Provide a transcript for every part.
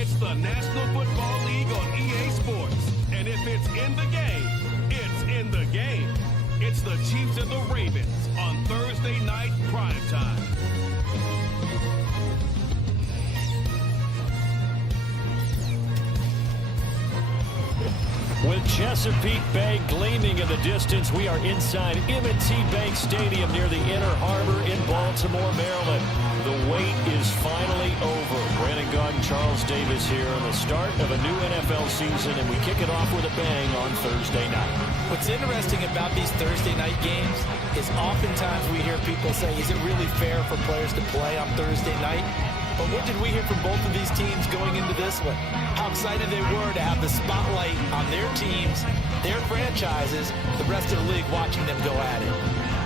It's the National Football League on EA Sports. And if it's in the game, it's in the game. It's the Chiefs and the Ravens on Thursday night primetime. With Chesapeake Bay gleaming in the distance, we are inside M&T Bank Stadium near the Inner Harbor in Baltimore, Maryland. The wait is finally over. Brandon Gaudin and Charles Davis here on the start of a new NFL season, and we kick it off with a bang on Thursday night. What's interesting about these Thursday night games is oftentimes we hear people say, is it really fair for players to play on Thursday night? But what did we hear from both of these teams going into this one? How excited they were to have the spotlight on their teams, their franchises, the rest of the league watching them go at it.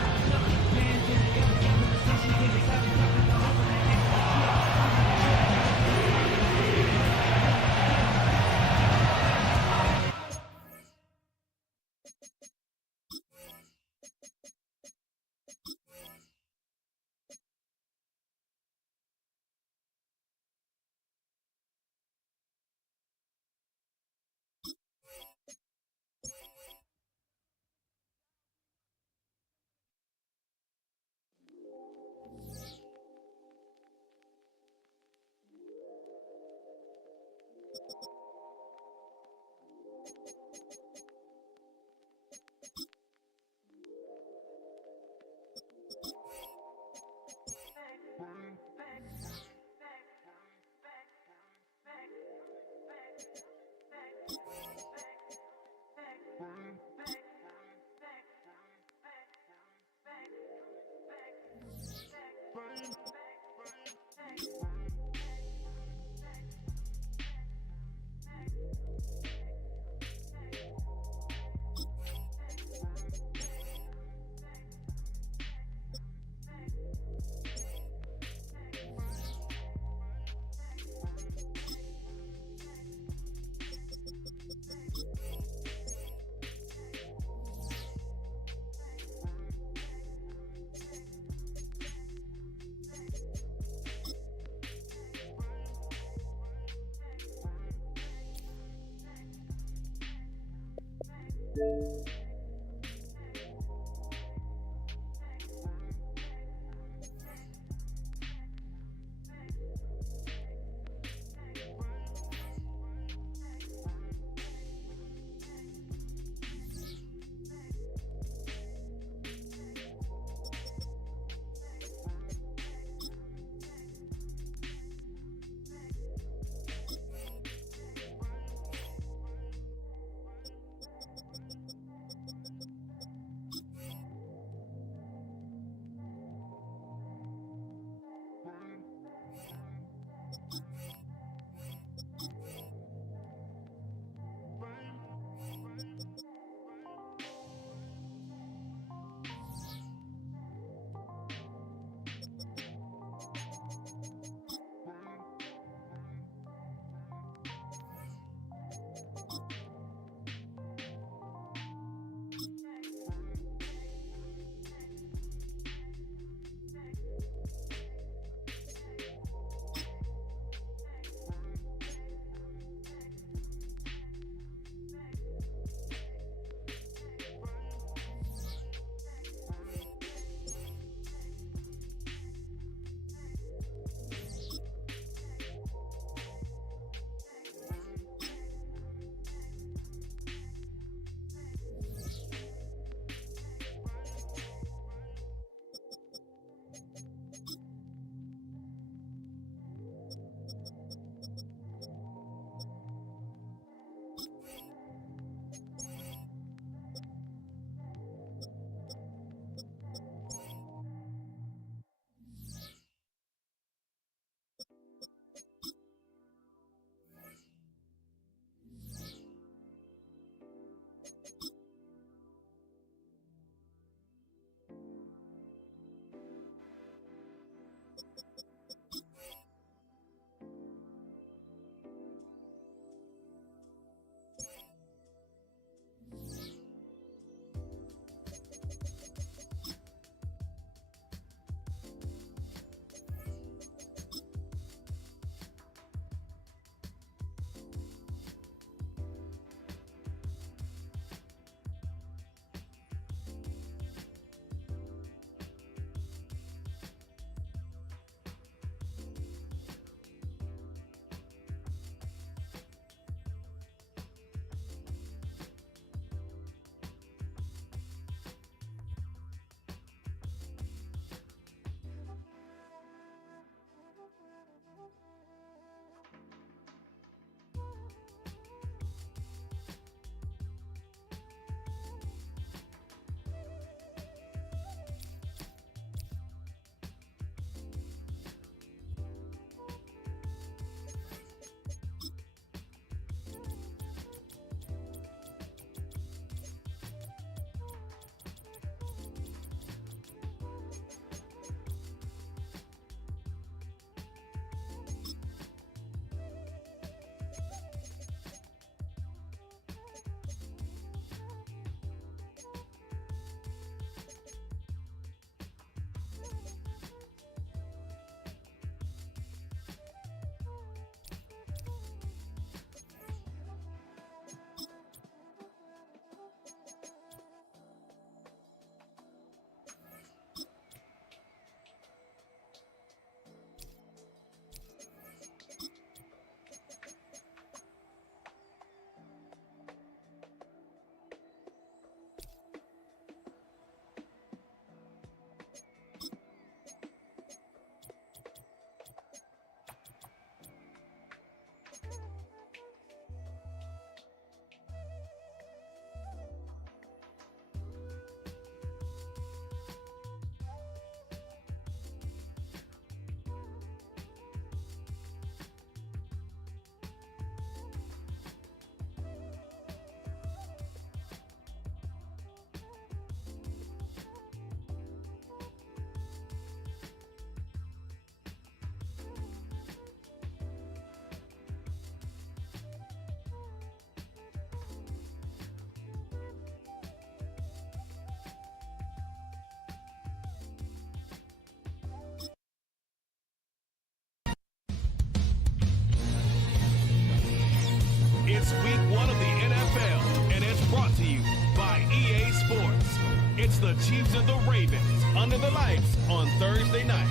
It's week 1 of the NFL, and it's brought to you by EA Sports. It's the Chiefs and the Ravens under the lights on Thursday night.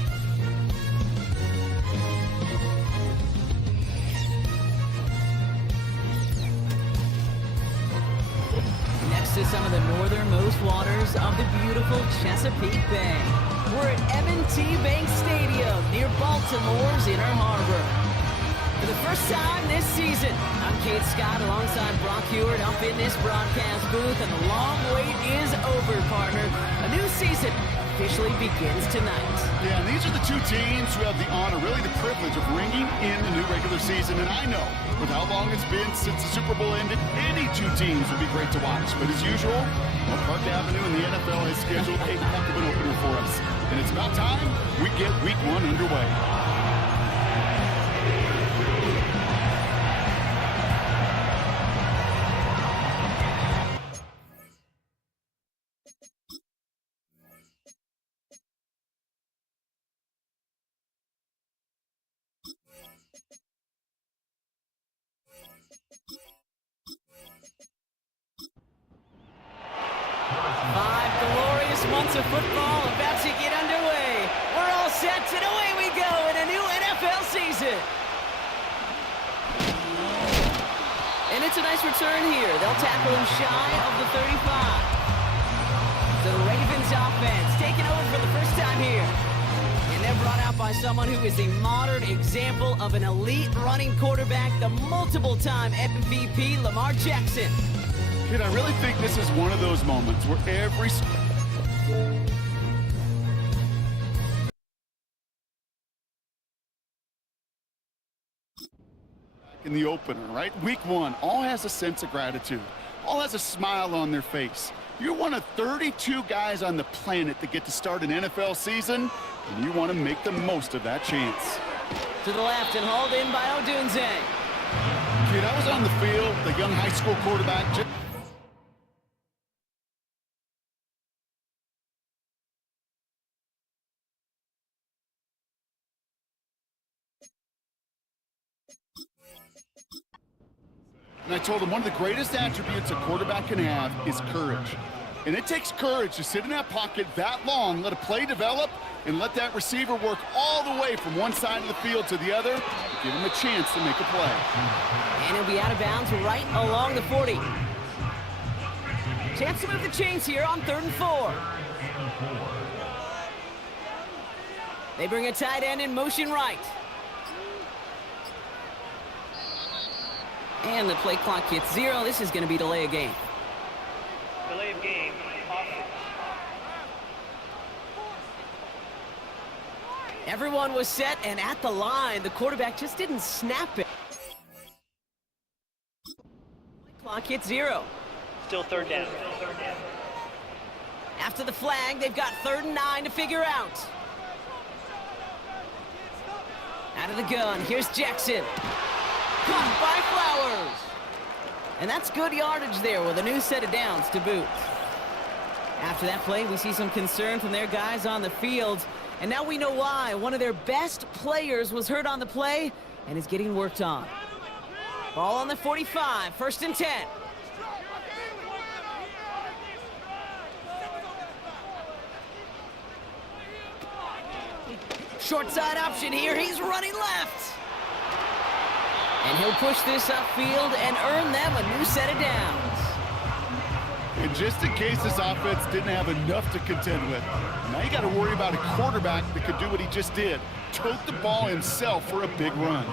Next to some of the northernmost waters of the beautiful Chesapeake Bay, we're at M&T Bank Stadium near Baltimore's Inner Harbor. For the first time this season, I'm Kate Scott alongside Brock Hewitt up in this broadcast booth, and the long wait is over, partner. A new season officially begins tonight. Yeah, and these are the two teams who have the honor, really the privilege of ringing in the new regular season. And I know, with how long it's been since the Super Bowl ended, any two teams would be great to watch. But as usual, Park Avenue and the NFL has scheduled a heck of an opener for us. And it's about time we get week 1 underway. 5 glorious months of football about to get underway. We're all set, and away we go in a new NFL season. And it's a nice return here. They'll tackle him shy of the 35. The Ravens offense taking over for the first time here. And they're brought out by someone who is a modern example of an elite running quarterback, the multiple-time MVP, Lamar Jackson. Kid, I really think this is one of those moments where every in the opener, right? Week 1, all has a sense of gratitude. All has a smile on their face. You're one of 32 guys on the planet that get to start an NFL season, and you want to make the most of that chance. To the left and hauled in by Odunze. Kid, I was on the field, the young high school quarterback. And I told him one of the greatest attributes a quarterback can have is courage. And it takes courage to sit in that pocket that long, let a play develop, and let that receiver work all the way from one side of the field to the other, and give him a chance to make a play. And he'll be out of bounds right along the 40. Chance to move the chains here on 3rd and 4. They bring a tight end in motion right. And the play clock hits 0. This is going to be delay of game. Delay of game. Everyone was set and at the line. The quarterback just didn't snap it. Play clock hits 0. Still third down. After the flag, they've got 3rd and 9 to figure out. Out of the gun, here's Jackson. Caught by Flowers. And that's good yardage there with a new set of downs to boot. After that play, we see some concern from their guys on the field. And now we know why. One of their best players was hurt on the play and is getting worked on. Ball on the 45, 1st and 10. Short side option here. He's running left. And he'll push this upfield and earn them a new set of downs. And just in case this offense didn't have enough to contend with, now you got to worry about a quarterback that could do what he just did. Tote the ball himself for a big run.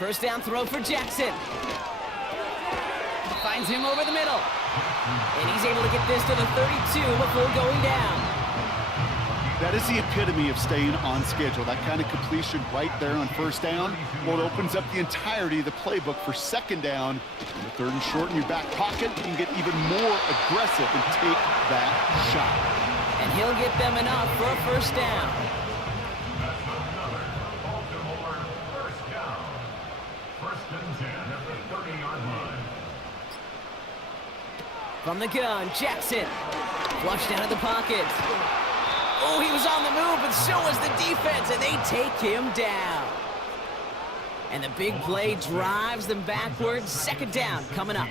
First down throw for Jackson. Finds him over the middle. And he's able to get this to the 32 before going down. That is the epitome of staying on schedule. That kind of completion right there on 1st down. Well, it opens up the entirety of the playbook for 2nd down. In the 3rd and short in your back pocket, you can get even more aggressive and take that shot. And he'll get them enough for a 1st down. First and 10 at the 30-yard line. From the gun, Jackson. Flushed out of the pocket. Oh, he was on the move, but so was the defense, and they take him down. And the big play drives them backwards. Second down coming up.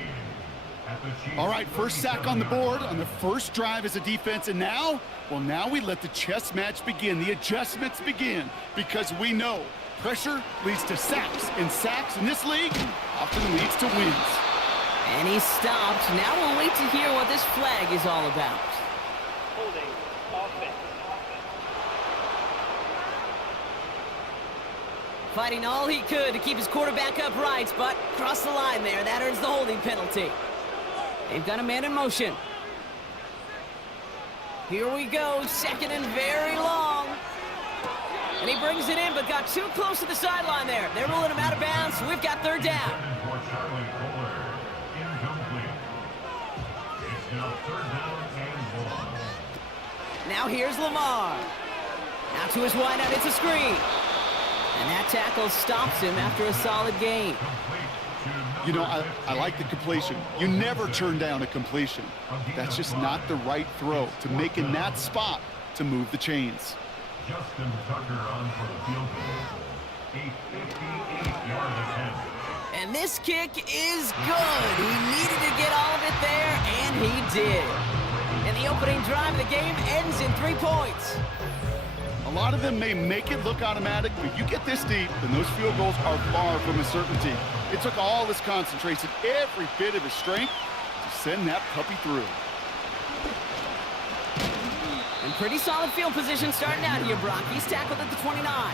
All right, first sack on the board on the first drive as a defense, and now, well, now we let the chess match begin, the adjustments begin, because we know pressure leads to sacks, and sacks in this league often leads to wins. And he stopped. Now we'll wait to hear what this flag is all about. Holding. Offense. Fighting all he could to keep his quarterback upright, but crossed the line there. That earns the holding penalty. They've got a man in motion. Here we go, second and very long. And he brings it in, but got too close to the sideline there. They're ruling him out of bounds, so we've got third down. Now here's Lamar. Now to his wideout, it's a screen. And that tackle stops him after a solid gain. You know, I like the completion. You never turn down a completion. That's just not the right throw to make in that spot to move the chains. Justin Tucker on for the field goal. A 58-yard attempt. And this kick is good. He needed to get all of it there, and he did. And the opening drive of the game ends in 3 points. A lot of them may make it look automatic, but you get this deep, and those field goals are far from a certainty. It took all his concentration, every bit of his strength, to send that puppy through. And pretty solid field position starting out here, Brock. He's tackled at the 29.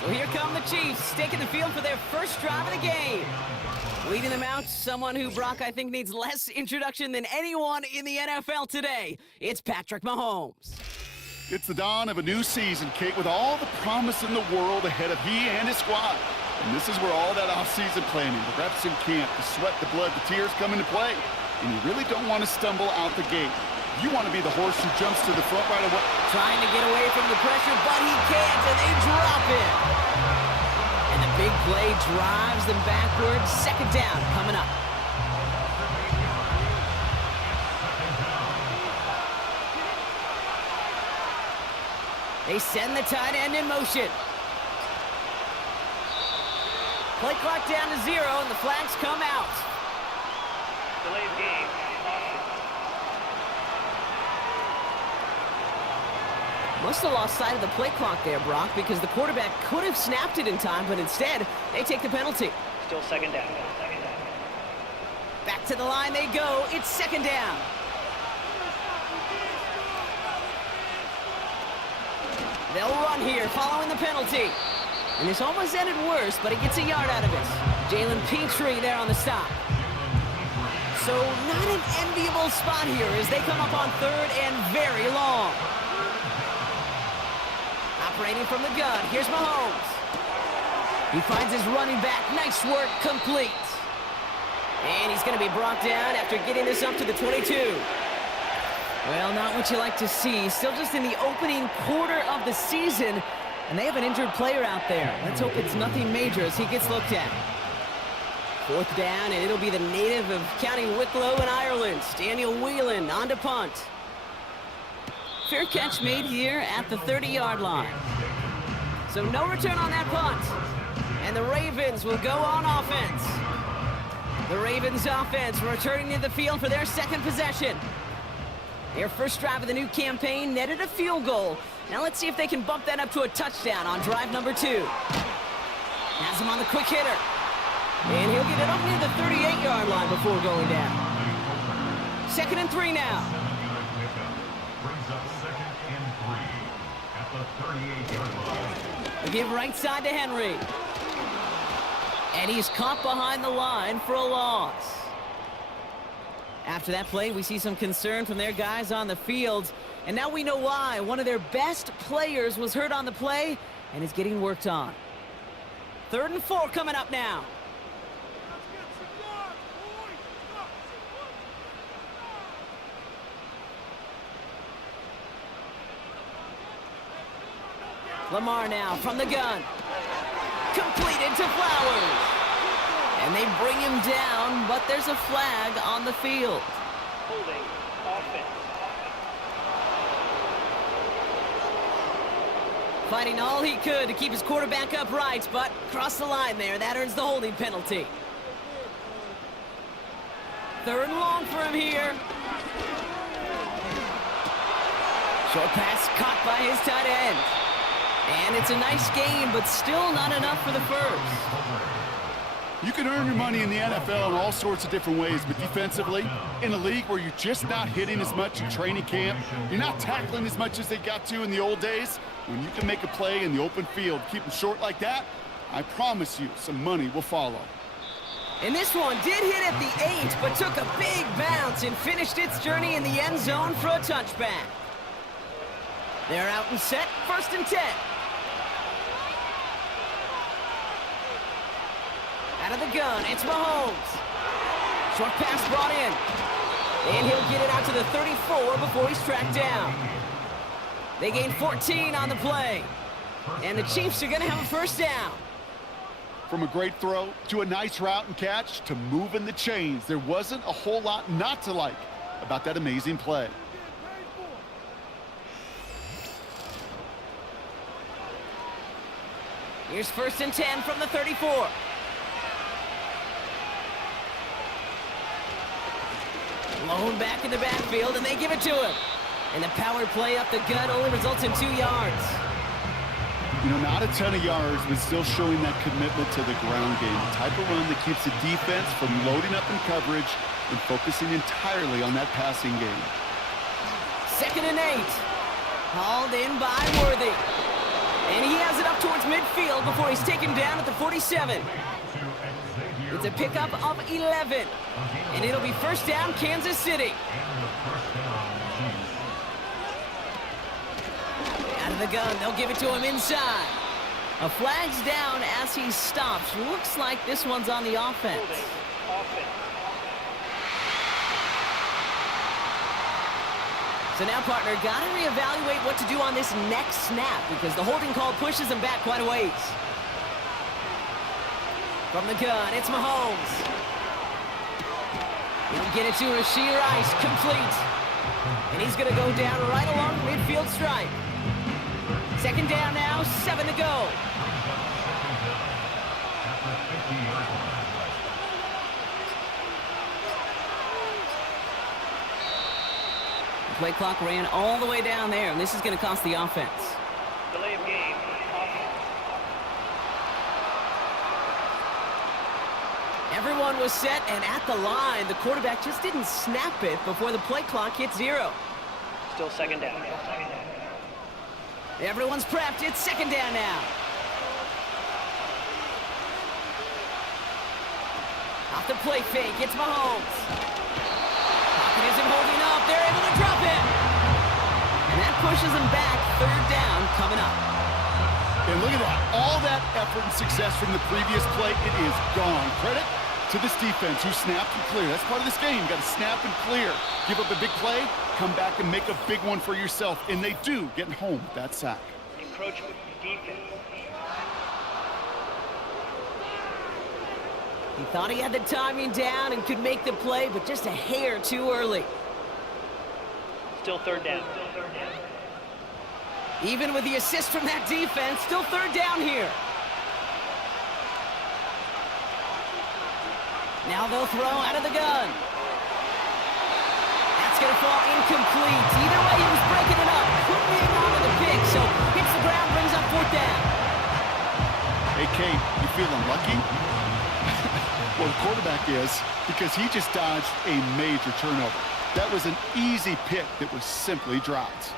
So here come the Chiefs, taking the field for their first drive of the game. Leading them out, someone who, Brock, I think needs less introduction than anyone in the NFL today. It's Patrick Mahomes. It's the dawn of a new season, Kate, with all the promise in the world ahead of he and his squad. And this is where all that off-season planning, the reps in camp, the sweat, the blood, the tears come into play. And you really don't want to stumble out the gate. You want to be the horse who jumps to the front right away. Trying to get away from the pressure, but he can't, and they drop it. And the big play drives them backwards. Second down coming up. They send the tight end in motion. Play clock down to 0, and the flags come out. Delay of game. Must have lost sight of the play clock there, Brock, because the quarterback could have snapped it in time, but instead, they take the penalty. Still second down. Back to the line they go. It's second down. They'll run here following the penalty. And this almost ended worse, but he gets a yard out of it. Jalen Petrie there on the stop. So not an enviable spot here as they come up on third and very long. Operating from the gun, here's Mahomes. He finds his running back. Nice work, complete. And he's going to be brought down after getting this up to the 22. Well, not what you like to see. Still just in the opening quarter of the season, and they have an injured player out there. Let's hope it's nothing major as he gets looked at. Fourth down, and it'll be the native of County Wicklow in Ireland, Daniel Whelan, on to punt. Fair catch made here at the 30-yard line. So no return on that punt. And the Ravens will go on offense. The Ravens offense returning to the field for their second possession. Their first drive of the new campaign netted a field goal. Now let's see if they can bump that up to a touchdown on drive number 2. Has him on the quick hitter. And he'll get it up near the 38-yard line before going down. 2nd and 3 now. Brings up 2nd and 3 at the 38-yard line. They give right side to Henry. And he's caught behind the line for a loss. After that play, we see some concern from their guys on the field. And now we know why. One of their best players was hurt on the play and is getting worked on. 3rd and 4 coming up now. Lamar now from the gun. Completed to Flowers. And they bring him down, but there's a flag on the field. Fighting all he could to keep his quarterback upright, but crossed the line there. That earns the holding penalty. 3rd and long for him here. Short pass caught by his tight end. And it's a nice game, but still not enough for the first. You can earn your money in the NFL in all sorts of different ways, but defensively, in a league where you're just not hitting as much in training camp, you're not tackling as much as they got to in the old days, when you can make a play in the open field, keep them short like that, I promise you some money will follow. And this one did hit at the 8, but took a big bounce and finished its journey in the end zone for a touchback. They're out and set, 1st and 10. Out of the gun, it's Mahomes. Short pass brought in. And he'll get it out to the 34 before he's tracked down. They gain 14 on the play. And the Chiefs are going to have a 1st down. From a great throw to a nice route and catch to moving the chains, there wasn't a whole lot not to like about that amazing play. Here's 1st and 10 from the 34. Blown back in the backfield, and they give it to him. And the power play up the gut only results in 2 yards. You know, not a ton of yards, but still showing that commitment to the ground game. The type of run that keeps the defense from loading up in coverage and focusing entirely on that passing game. 2nd and 8. Hauled in by Worthy. And he has it up towards midfield before he's taken down at the 47. It's a pickup of 11. And it'll be 1st down, Kansas City. Out of the gun, they'll give it to him inside. A flag's down as he stops. Looks like this one's on the offense. So now, partner, got to reevaluate what to do on this next snap because the holding call pushes him back quite a ways. From the gun, it's Mahomes. He'll get it to Rashee Rice, complete. And he's going to go down right along the midfield stripe. 2nd down now, 7 to go. The play clock ran all the way down there, and this is going to cost the offense. Delay of game. Everyone was set and at the line. The quarterback just didn't snap it before the play clock hit 0. Still 2nd down. Everyone's prepped. It's 2nd down now. Off the play fake. It's Mahomes. Pocket isn't holding up. They're able to drop it. And that pushes him back. 3rd down coming up. And look at that. All that effort and success from the previous play, it is gone. Credit to this defense who snapped and cleared. That's part of this game. You got to snap and clear. Give up a big play, come back and make a big one for yourself. And they do, getting home with that sack. Encroachment defense. He thought he had the timing down and could make the play, but just a hair too early. Still 3rd down. Even with the assist from that defense, still 3rd down here. Now they'll throw out of the gun. That's going to fall incomplete. Either way, he was breaking it up. Couldn't hang on to the pick, so hits the ground, brings up 4th down. Hey, Kate, you feeling lucky? Well, the quarterback is, because he just dodged a major turnover. That was an easy pick that was simply dropped.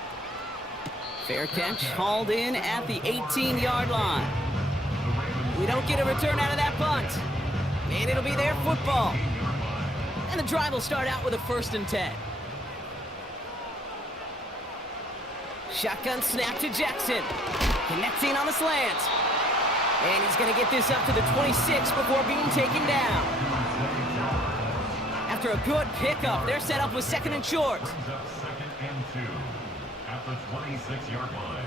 Fair catch, hauled in at the 18-yard line. We don't get a return out of that punt. And it'll be their football. And the drive will start out with a 1st and 10. Shotgun snap to Jackson. Connecting on the slant. And he's going to get this up to the 26 before being taken down. After a good pickup, they're set up with 2nd and short. 2nd and 2 at the 26-yard line.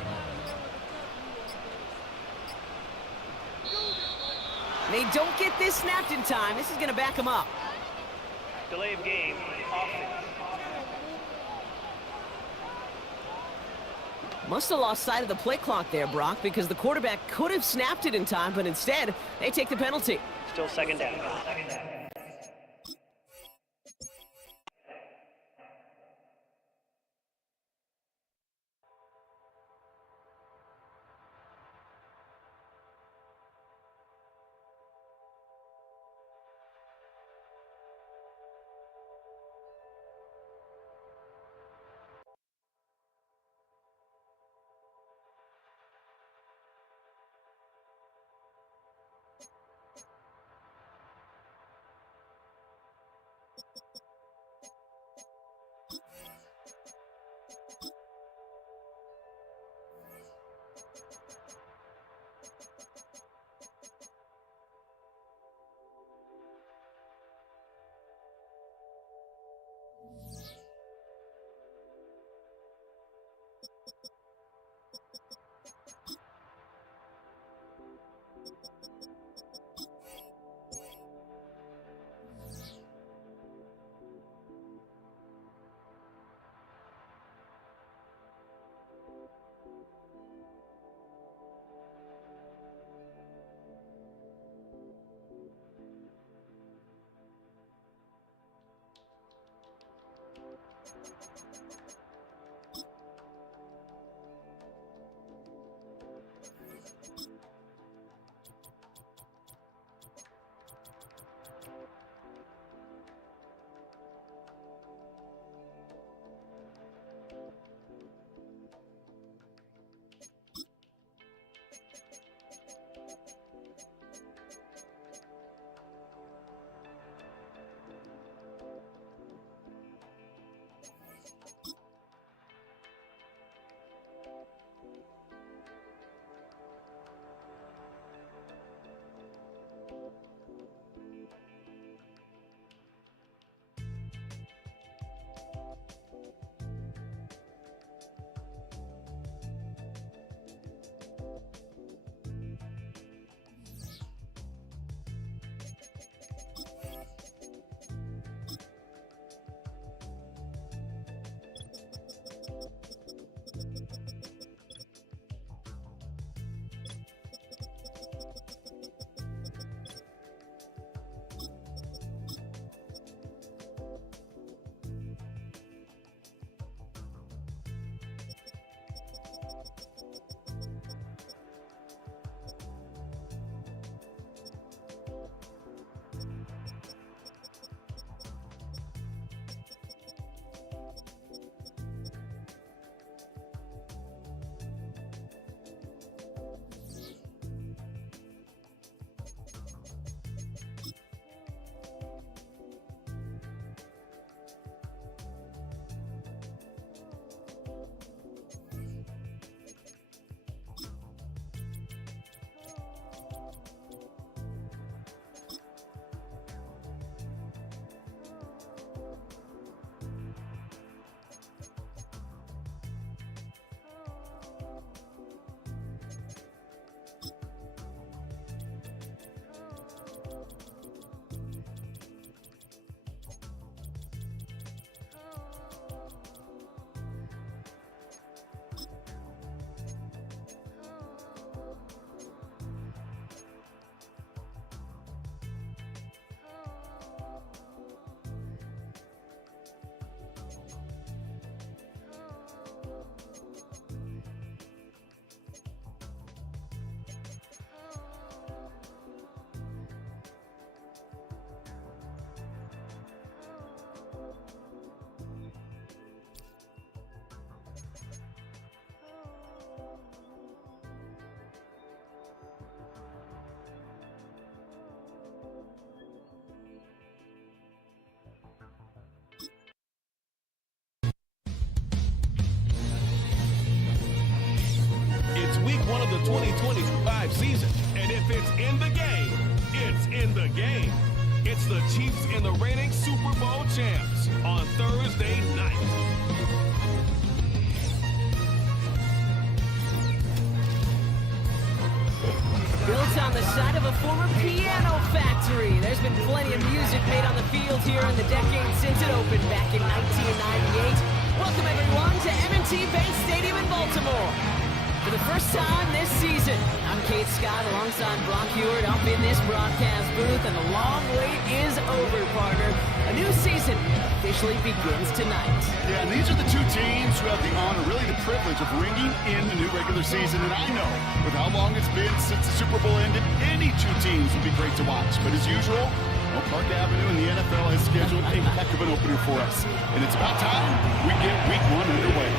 They don't get this snapped in time. This is going to back them up. Delay of game. Offense. Must have lost sight of the play clock there, Brock, because the quarterback could have snapped it in time, but instead, they take the penalty. Still second down. Week 1 of the 2025 season. And if it's in the game, it's in the game. It's the Chiefs and the reigning Super Bowl champs on Thursday night. Built on the side of a former piano factory, there's been plenty of music made on the field here in the decade since it opened back in 1998. Welcome, everyone, to M&T Bank Stadium in Baltimore. For the first time this season, I'm Kate Scott alongside Brock Hewitt up in this broadcast booth, and the long wait is over, partner. A new season officially begins tonight. Yeah, and these are the two teams who have the honor, really the privilege of ringing in the new regular season. And I know, with how long it's been since the Super Bowl ended, any two teams would be great to watch. But as usual, Park Avenue and the NFL has scheduled a heck of an opener for us. And it's about time we get week 1 underway.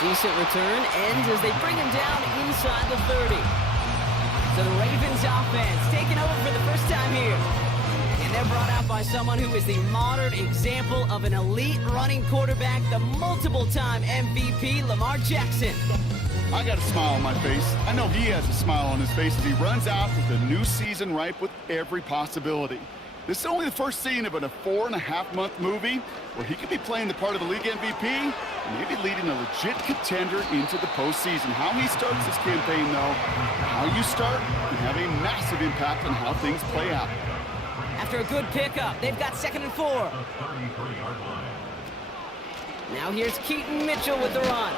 Decent return ends as they bring him down inside the 30. So the Ravens offense taking over for the first time here. And they're brought out by someone who is the modern example of an elite running quarterback, the multiple-time MVP, Lamar Jackson. I got a smile on my face. I know he has a smile on his face as he runs out with a new season ripe with every possibility. This is only the first scene of a 4.5-month movie where he could be playing the part of the league MVP and maybe leading a legit contender into the postseason. How he starts this campaign, though, how you start can have a massive impact on how things play out. After a good pickup, they've got 2nd and 4. Now here's Keaton Mitchell with the run.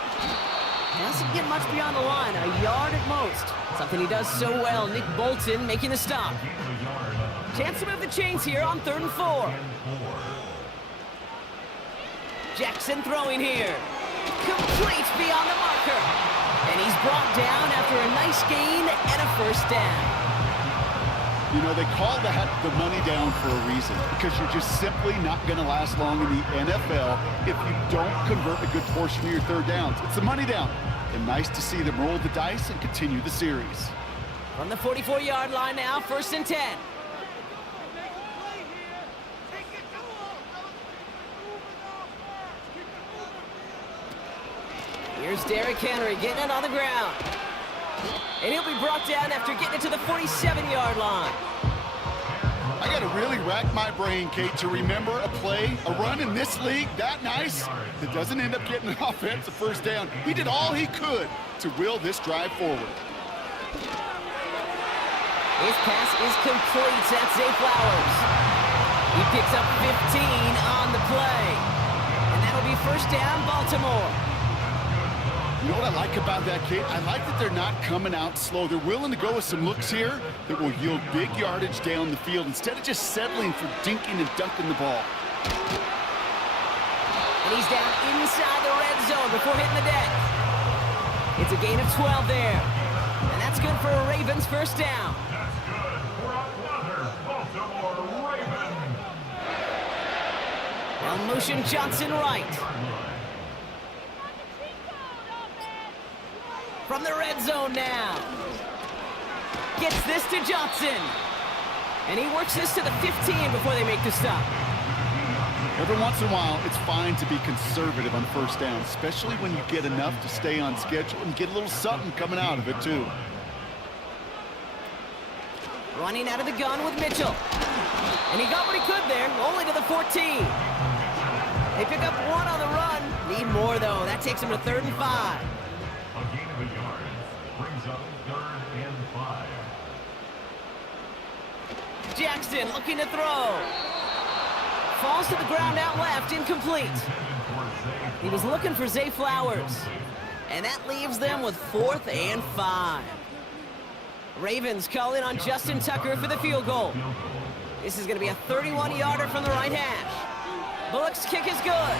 Doesn't get much beyond the line, a yard at most. Something he does so well. Nick Bolton making the stop. Chance to move the chains here on 3rd and 4. Jackson throwing here. Complete beyond the marker. And he's brought down after a nice gain and a first down. You know, they call that the money down for a reason, because you're just simply not going to last long in the NFL if you don't convert a good portion of your third downs. It's the money down. And nice to see them roll the dice and continue the series. From the 44-yard line now, 1st and 10. Here's Derrick Henry getting it on the ground. And he'll be brought down after getting it to the 47-yard line. I got to really rack my brain, Kate, to remember a play, a run in this league that nice that doesn't end up getting an offensive first down. He did all he could to will this drive forward. His pass is complete. That's Zay Flowers. He picks up 15 on the play. And that'll be first down, Baltimore. You know what I like about that, Kate? I like that they're not coming out slow. They're willing to go with some looks here that will yield big yardage down the field instead of just settling for dinking and dunking the ball. And he's down inside the red zone before hitting the deck. It's a gain of 12 there. And that's good for a Ravens first down. That's good for another Baltimore Ravens. Well, motion Johnson right. From the red zone now. Gets this to Johnson. And he works this to the 15 before they make the stop. Every once in a while, it's fine to be conservative on first down, especially when you get enough to stay on schedule and get a little something coming out of it, too. Running out of the gun with Mitchell. And he got what he could there, only to the 14. They pick up 1 on the run. Need more, though. That takes him to 3rd and 5. A gain of a yard brings up 3rd and 5. Jackson looking to throw. Falls to the ground out left, incomplete. He was looking for Zay Flowers. And that leaves them with 4th and 5. Ravens calling on Justin Tucker for the field goal. This is going to be a 31-yarder from the right hash. Bullock's kick is good.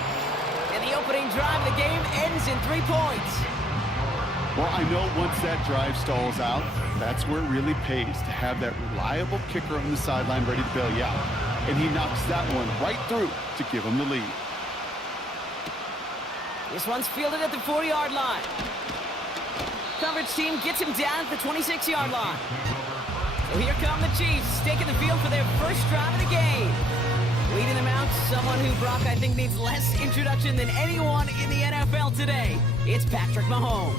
And the opening drive of the game ends in 3 points. Well, I know once that drive stalls out, that's where it really pays to have that reliable kicker on the sideline ready to bail you out. And he knocks that one right through to give him the lead. This one's fielded at the 4-yard line. Coverage team gets him down at the 26-yard line. So here come the Chiefs, taking the field for their first drive of the game. Leading them out, someone who, Brock, I think needs less introduction than anyone in the NFL today. It's Patrick Mahomes.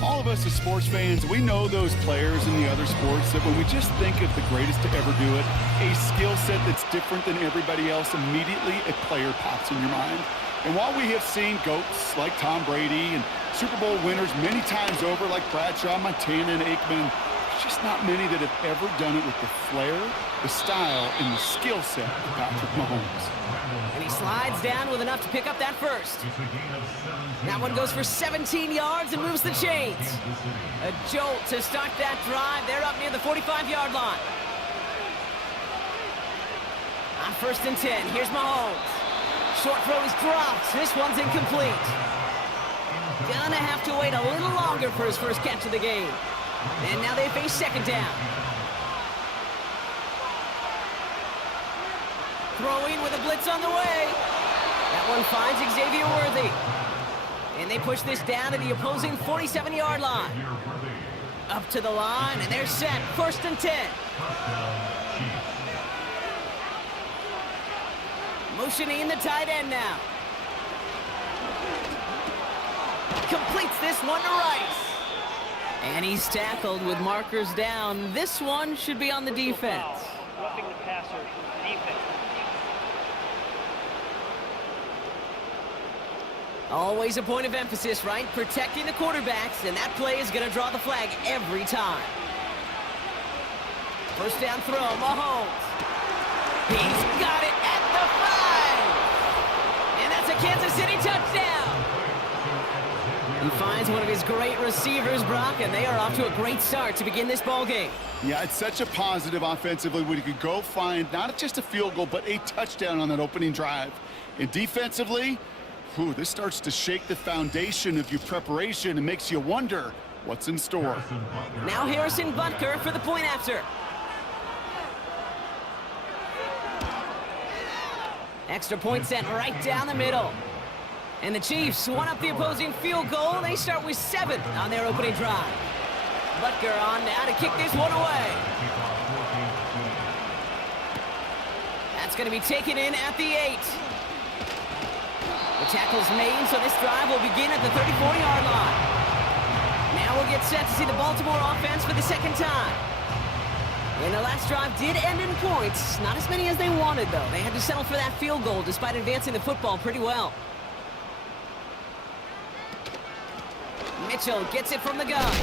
All of us as sports fans, we know those players in the other sports that when we just think of the greatest to ever do it, a skill set that's different than everybody else, immediately a player pops in your mind. And while we have seen GOATs like Tom Brady and Super Bowl winners many times over like Bradshaw, Montana, and Aikman, there's just not many that have ever done it with the flair, the style, and the skill set of Patrick Mahomes. And he slides down with enough to pick up that first. That one goes for 17 yards and moves the chains. A jolt to start that drive. They're up near the 45-yard line. On 1st and 10, here's Mahomes. Short throw is dropped. This one's incomplete. Gonna have to wait a little longer for his first catch of the game. And now they face 2nd down. Throwing with a blitz on the way. That one finds Xavier Worthy. And they push this down to the opposing 47-yard line. Up to the line, and they're set. 1st and 10. Motioning the tight end now. Completes this one to Rice. And he's tackled with markers down. This one should be on the defense. Roughing the passer, defense. Always a point of emphasis, right? Protecting the quarterbacks, and that play is going to draw the flag every time. 1st down throw, Mahomes. He's got it at the 5. And that's a Kansas City touchdown. He finds one of his great receivers, Brock, and they are off to a great start to begin this ball game. Yeah, it's such a positive offensively when you could go find not just a field goal, but a touchdown on that opening drive. And defensively, this starts to shake the foundation of your preparation and makes you wonder what's in store. Now Harrison Butker for the point after. Extra point sent right down the middle. And the Chiefs one up the opposing field goal. They start with 7 on their opening drive. Butker on now to kick this one away. That's going to be taken in at the 8. The tackle's made, so this drive will begin at the 34-yard line. Now we'll get set to see the Baltimore offense for the 2nd time. And the last drive did end in points. Not as many as they wanted, though. They had to settle for that field goal despite advancing the football pretty well. Mitchell gets it from the gun.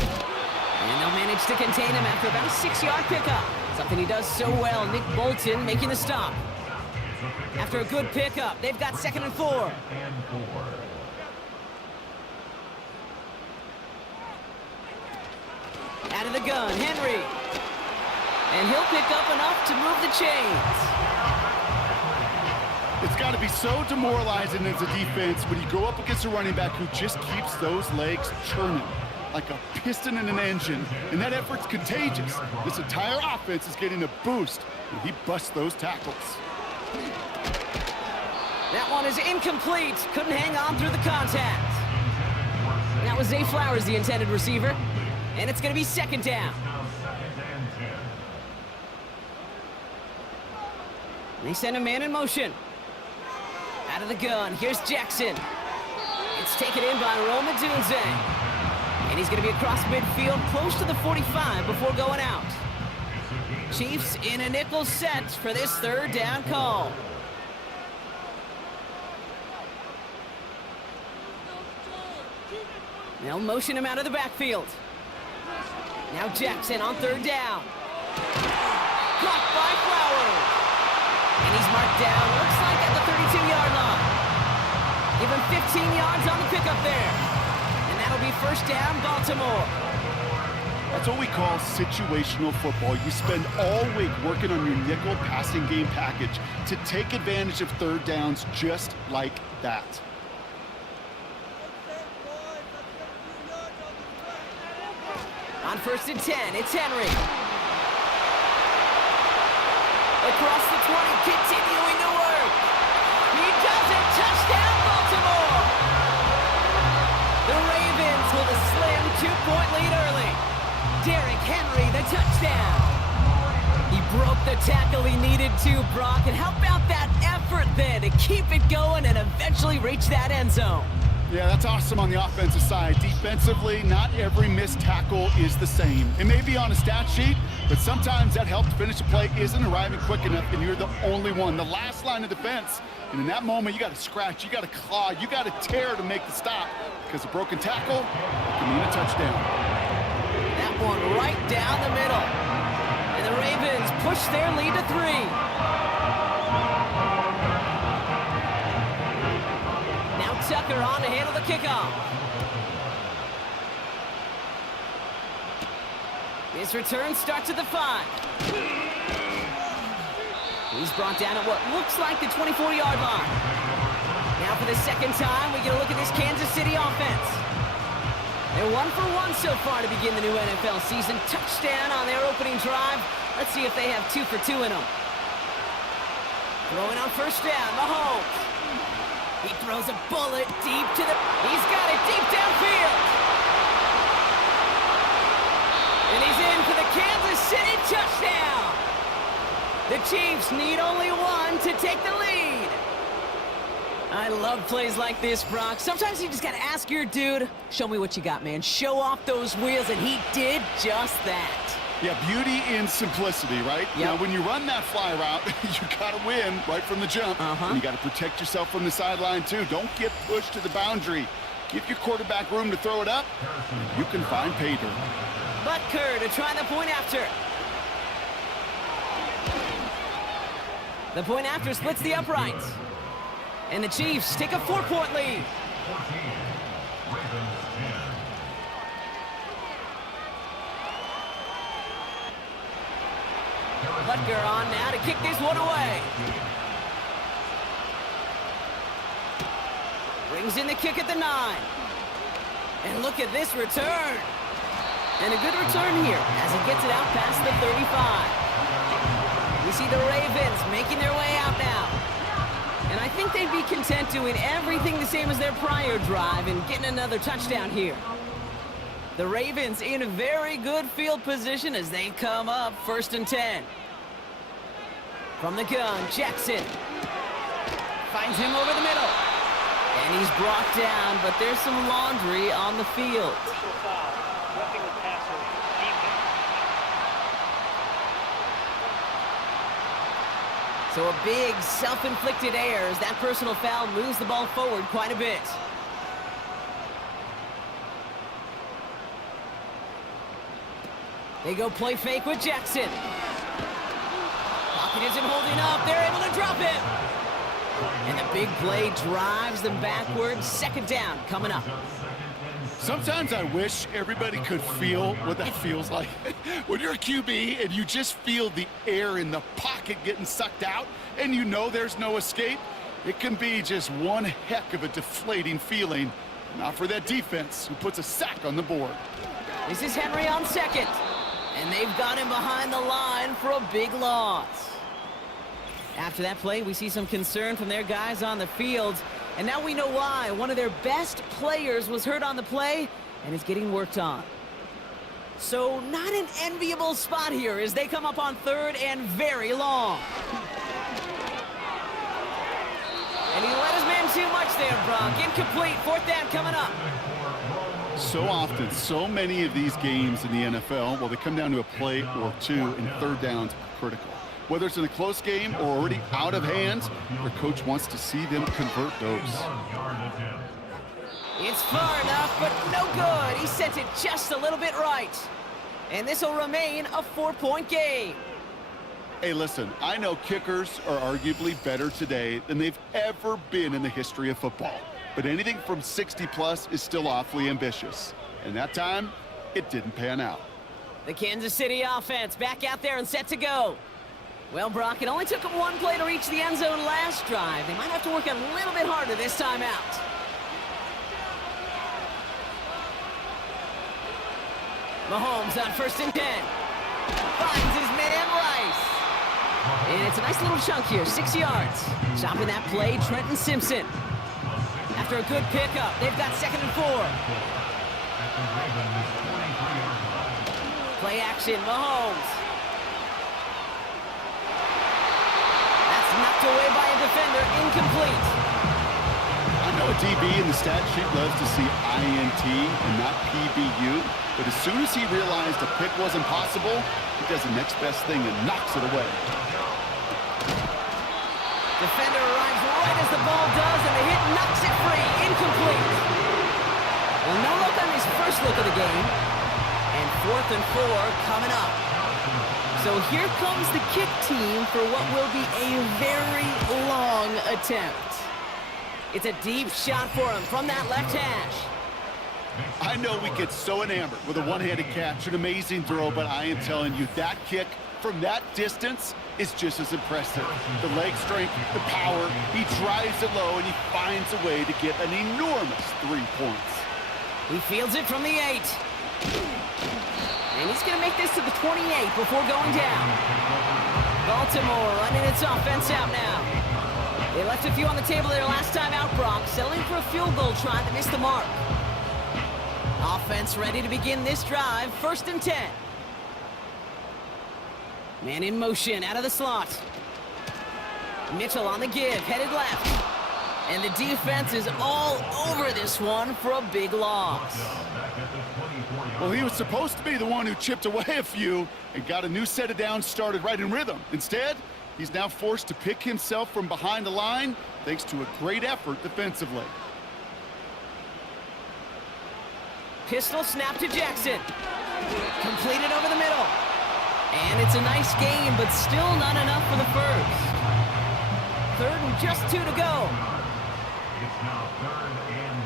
And they'll manage to contain him after about a 6-yard pickup. Something he does so well. Nick Bolton making the stop. After a good pickup, they've got 2nd and 4. Out of the gun, Henry. And he'll pick up enough to move the chains. It's got to be so demoralizing as a defense when you go up against a running back who just keeps those legs churning like a piston in an engine, and that effort's contagious. This entire offense is getting a boost when he busts those tackles. That one is incomplete. Couldn't hang on through the contact. That was Zay Flowers, the intended receiver. And it's going to be 2nd down. They send a man in motion. Out of the gun, here's Jackson. It's taken in by Rome Odunze. And he's going to be across midfield, close to the 45 before going out. Chiefs in a nickel set for this 3rd down call. They'll motion him out of the backfield. Now Jackson on 3rd down. Caught by Flowers. And he's marked down, looks like at the 32-yard line. Give him 15 yards on the pickup there. And that'll be 1st down, Baltimore. That's what we call situational football. You spend all week working on your nickel passing game package to take advantage of 3rd downs just like that. On 1st and 10, it's Henry. Across the 20, continuing to work. He does it. Touchdown, Baltimore. The Ravens with a slim 2-point lead early. Derrick Henry, the touchdown. He broke the tackle he needed to, Brock. And how about that effort then to keep it going and eventually reach that end zone? Yeah, that's awesome on the offensive side. Defensively, not every missed tackle is the same. It may be on a stat sheet, but sometimes that help to finish a play isn't arriving quick enough, and you're the only one. The last line of defense, and in that moment, you got to scratch, you got to claw, you got to tear to make the stop, because a broken tackle can mean a touchdown. That one right down the middle. And the Ravens push their lead to 3. Tucker on to handle the kickoff. His return starts at the 5. He's brought down at what looks like the 24-yard line. Now for the second time, we get a look at this Kansas City offense. They're 1 for 1 so far to begin the new NFL season. Touchdown on their opening drive. Let's see if they have 2 for 2 in them. Throwing on first down, Mahomes. He throws a bullet deep to the... He's got it deep downfield. And he's in for the Kansas City touchdown. The Chiefs need only 1 to take the lead. I love plays like this, Brock. Sometimes you just got to ask your dude, show me what you got, man. Show off those wheels, and he did just that. Yeah, beauty in simplicity, right? Yep. Now, when you run that fly route, you got to win right from the jump. And you got to protect yourself from the sideline, too. Don't get pushed to the boundary. Give your quarterback room to throw it up, and you can find pay dirt. Butker to try the point after. The point after splits the uprights. And the Chiefs take a 4-point lead. 14, Ravens 10. Butker on now to kick this one away. Brings in the kick at the 9. And look at this return. And a good return here as he gets it out past the 35. We see the Ravens making their way out now. And I think they'd be content doing everything the same as their prior drive and getting another touchdown here. The Ravens in a very good field position as they come up 1st and 10. From the gun, Jackson finds him over the middle. And he's brought down, but there's some laundry on the field. Personal foul, roughing the passer, defense. So a big self-inflicted error as that personal foul moves the ball forward quite a bit. They go play fake with Jackson. Pocket isn't holding up. They're able to drop it. And the big play drives them backwards. 2nd down coming up. Sometimes I wish everybody could feel what that feels like. When you're a QB and you just feel the air in the pocket getting sucked out and you know there's no escape, it can be just one heck of a deflating feeling. Not for that defense who puts a sack on the board. This is Henry on 2nd. And they've got him behind the line for a big loss. After that play, we see some concern from their guys on the field. And now we know why. One of their best players was hurt on the play and is getting worked on. So not an enviable spot here as they come up on 3rd and very long. And he let his man too much there, Brock. Incomplete. 4th down coming up. So often, so many of these games in the NFL, well, they come down to a play or two, and 3rd downs are critical. Whether it's in a close game or already out of hand, their coach wants to see them convert those. It's far enough, but no good. He sent it just a little bit right. And this will remain a 4-point game. Hey, listen, I know kickers are arguably better today than they've ever been in the history of football. But anything from 60-plus is still awfully ambitious. And that time, it didn't pan out. The Kansas City offense back out there and set to go. Well, Brock, it only took them 1 play to reach the end zone last drive. They might have to work a little bit harder this time out. Mahomes on 1st and 10. Finds his man Rice. And it's a nice little chunk here, 6 yards. Stopping that play, Trenton Simpson. After a good pickup, they've got 2nd and 4. Play action, Mahomes. That's knocked away by a defender, incomplete. I know know a DB in the stat sheet loves to see INT and not PBU, but as soon as he realized a pick wasn't possible, he does the next best thing and knocks it away. Defender arrives right as the ball does, and the hit knocks it free. Incomplete. Well, no look on his first look of the game. And 4th and 4 coming up. So here comes the kick team for what will be a very long attempt. It's a deep shot for him from that left hash. I know we get so enamored with a one-handed catch, an amazing throw, but I am telling you, that kick from that distance is just as impressive. The leg strength, the power, he drives it low, and he finds a way to get an enormous 3 points. He fields it from the 8. And he's going to make this to the 28 before going down. Baltimore running its offense out now. They left a few on the table their last time out, Brock, settling for a field goal try that missed the mark. Offense ready to begin this drive, 1st and 10. Man in motion, out of the slot. Mitchell on the give, headed left. And the defense is all over this one for a big loss. Well, he was supposed to be the one who chipped away a few and got a new set of downs started right in rhythm. Instead, he's now forced to pick himself from behind the line thanks to a great effort defensively. Pistol snap to Jackson. Completed over the middle. And it's a nice gain, but still not enough for the first. 3rd and just 2 to go. It's now 3rd and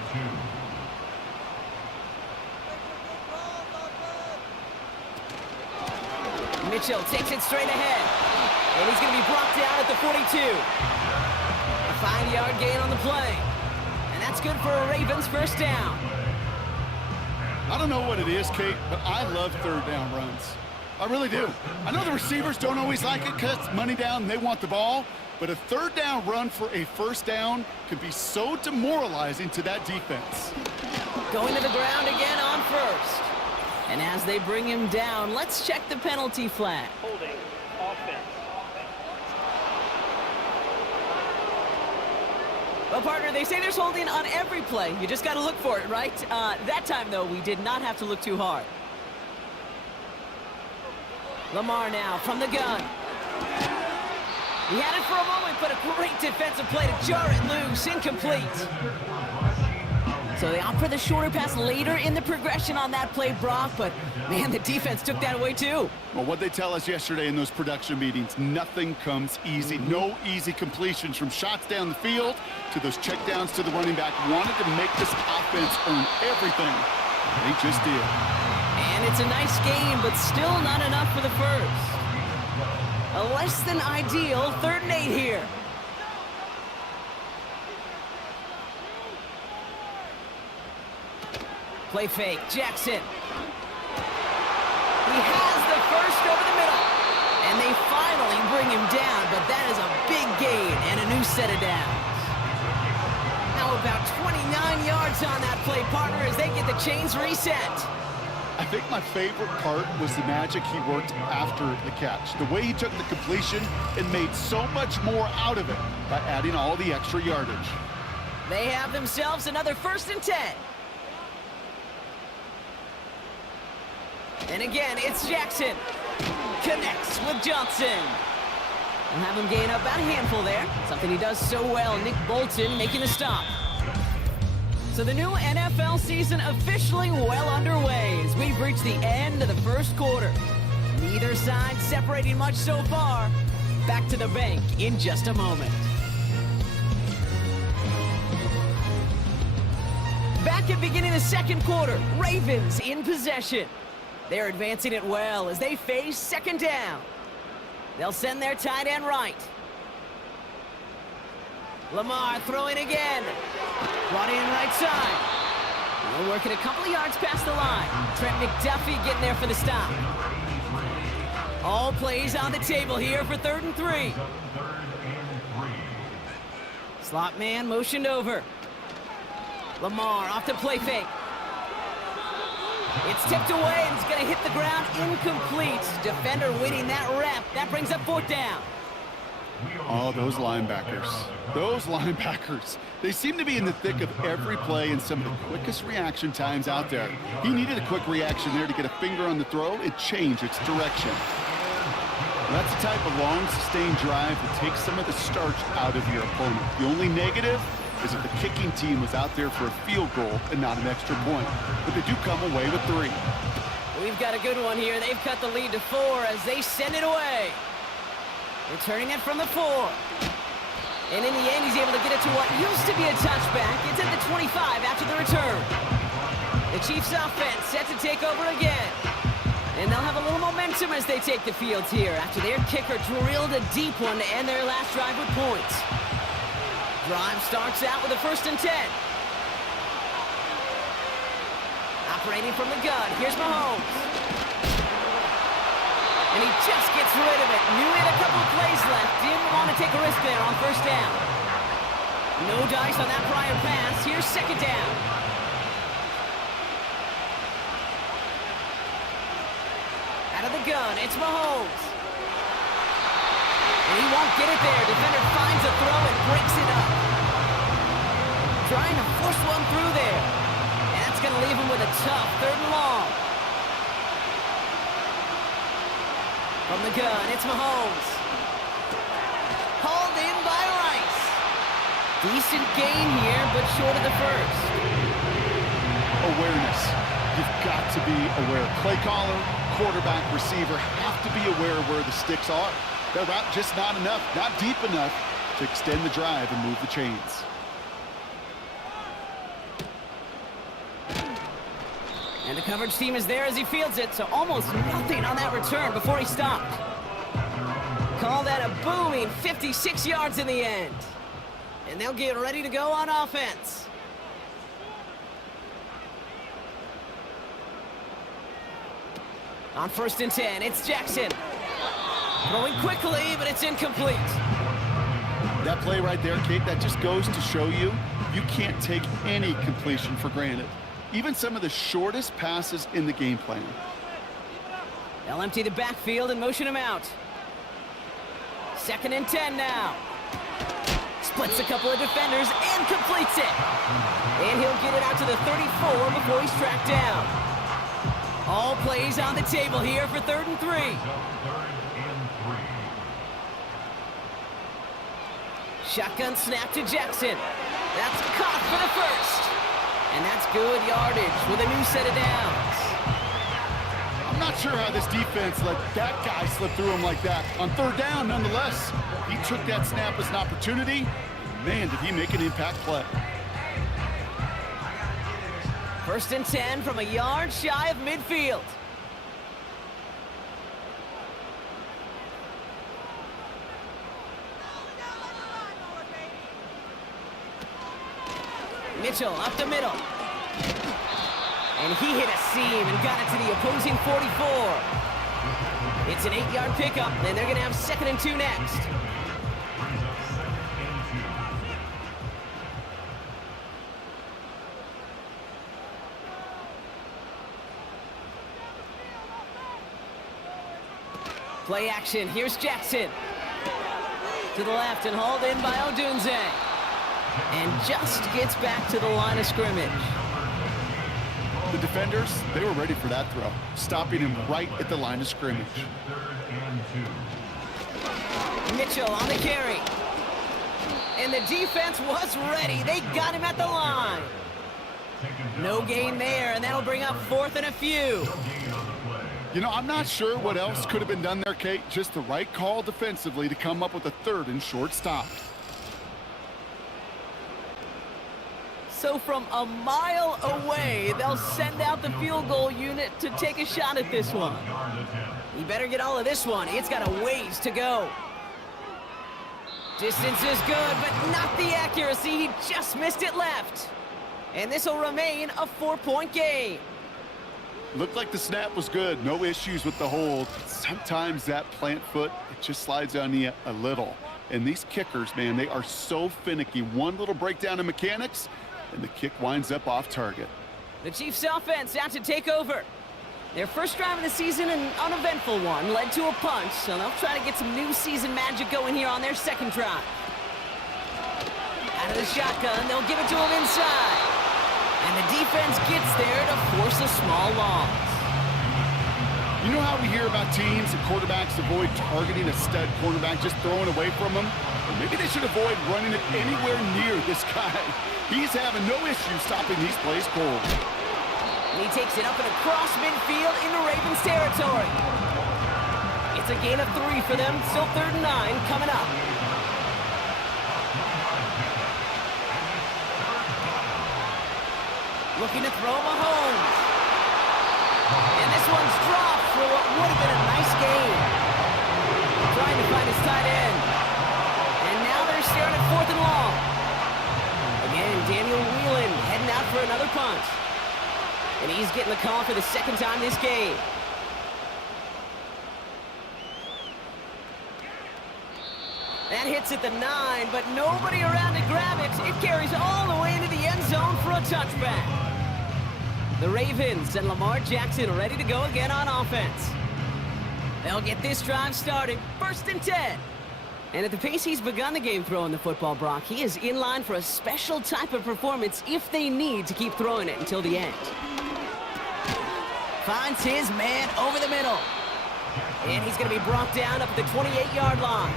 2. Mitchell takes it straight ahead. And he's going to be brought down at the 42. A 5-yard gain on the play. And that's good for a Ravens first down. I don't know what it is, Kate, but I love 3rd down runs. I really do. I know the receivers don't always like it because it's money down and they want the ball, but a 3rd down run for a first down could be so demoralizing to that defense. Going to the ground again on 1st. And as they bring him down, let's check the penalty flag. Holding offense. Well, partner, they say there's holding on every play. You just got to look for it, right? That time, though, we did not have to look too hard. Lamar now from the gun. He had it for a moment, but a great defensive play to jar it loose. Incomplete. So they opt for the shorter pass later in the progression on that play, Brock, but, man, the defense took that away, too. Well, what they tell us yesterday in those production meetings, nothing comes easy. No easy completions from shots down the field to those checkdowns to the running back. Wanted to make this offense earn everything. They just did. And it's a nice game, but still not enough for the first. A less than ideal 3rd and 8 here. Play fake, Jackson. He has the first over the middle. And they finally bring him down, but that is a big gain and a new set of downs. Now about 29 yards on that play, partner, as they get the chains reset. I think my favorite part was the magic he worked after the catch. The way he took the completion and made so much more out of it by adding all the extra yardage. They have themselves another 1st and 10. And again, it's Jackson. Connects with Johnson. We'll have him gain up about a handful there. Something he does so well. Nick Bolton making the stop. So the new NFL season officially well underway as we've reached the end of the first quarter. Neither side separating much so far. Back to the bank in just a moment. Back at beginning of the second quarter, Ravens in possession. They're advancing it well as they face 2nd down. They'll send their tight end right. Lamar throwing again. Brought in right side. They're working a couple of yards past the line. Trent McDuffie getting there for the stop. All plays on the table here for 3rd and 3. Slot man motioned over. Lamar off the play fake. It's tipped away and it's going to hit the ground incomplete. Defender winning that rep. That brings up 4th down. Oh, those linebackers. Those linebackers. They seem to be in the thick of every play and some of the quickest reaction times out there. He needed a quick reaction there to get a finger on the throw and change its direction. That's the type of long, sustained drive that takes some of the starch out of your opponent. The only negative is that the kicking team was out there for a field goal and not an extra point. But they do come away with 3. We've got a good one here. They've cut the lead to 4 as they send it away. Returning it from the 4. And in the end, he's able to get it to what used to be a touchback. It's at the 25 after the return. The Chiefs offense set to take over again. And they'll have a little momentum as they take the field here after their kicker drilled a deep one to end their last drive with points. Drive starts out with a 1st and 10. Operating from the gun, here's Mahomes. And he just gets rid of it. Knew he had a couple plays left. Didn't want to take a risk there on 1st down. No dice on that prior pass. Here's 2nd down. Out of the gun, it's Mahomes. And he won't get it there. Defender finds a throw and breaks it up. Trying to force one through there. And that's going to leave him with a tough 3rd and long. From the gun, it's Mahomes. Hauled in by Rice. Decent gain here, but short of the 1st. Awareness. You've got to be aware. Play caller, quarterback, receiver have to be aware of where the sticks are. Their route just not enough, not deep enough to extend the drive and move the chains. And the coverage team is there as he fields it, so almost nothing on that return before he stopped. Call that a booming 56 yards in the end. And they'll get ready to go on offense. On 1st and 10, it's Jackson. Throwing quickly, but it's incomplete. That play right there, Kate, that just goes to show you, you can't take any completion for granted. Even some of the shortest passes in the game plan. They'll empty the backfield and motion him out. 2nd and 10 now. Splits a couple of defenders and completes it. And he'll get it out to the 34 before he's tracked down. All plays on the table here for 3rd and 3. Shotgun snap to Jackson. That's caught for the 1st. And that's good yardage with a new set of downs. I'm not sure how this defense let that guy slip through him like that. On 3rd down, nonetheless, he took that snap as an opportunity. Man, did he make an impact play. 1st and 10 from a yard shy of midfield. Mitchell up the middle. And he hit a seam and got it to the opposing 44. It's an 8-yard pickup, and they're going to have 2nd and 2 next. Play action. Here's Jackson. To the left and hauled in by Odunze. And just gets back to the line of scrimmage. The defenders, they were ready for that throw, stopping him right at the line of scrimmage. Mitchell on the carry. And the defense was ready. They got him at the line. No gain there, and that'll bring up 4th and a few. You know, I'm not sure what else could have been done there, Kate. Just the right call defensively to come up with a 3rd and short stop. So from a mile away, they'll send out the field goal unit to take a shot at this one. You better get all of this one. It's got a ways to go. Distance is good, but not the accuracy. He just missed it left. And this will remain a 4-point game. Looked like the snap was good. No issues with the hold. Sometimes that plant foot, it just slides on you a little. And these kickers, man, they are so finicky. One little breakdown in mechanics, and the kick winds up off target. The Chiefs offense out to take over. Their first drive of the season, an uneventful one, led to a punch, so they'll try to get some new season magic going here on their second drive. Out of the shotgun, they'll give it to him inside. And the defense gets there to force a small loss. You know how we hear about teams and quarterbacks avoid targeting a stud cornerback, just throwing away from him? Or maybe they should avoid running it anywhere near this guy. He's having no issue stopping these plays cold. And he takes it up and across midfield into Ravens territory. It's a gain of 3 for them. Still 3rd and 9 coming up. Looking to throw Mahomes. And this one's dropped for what would have been a nice game. Trying to find his tight end. And now they're staring at 4th and long. Again, Daniel Whelan heading out for another punt. And he's getting the call for the second time this game. That hits at the 9, but nobody around to grab it. It carries all the way into the end zone for a touchback. The Ravens and Lamar Jackson are ready to go again on offense. They'll get this drive started, 1st and 10. And at the pace he's begun the game throwing the football, Brock, he is in line for a special type of performance if they need to keep throwing it until the end. Finds his man over the middle. And he's going to be brought down up at the 28-yard line.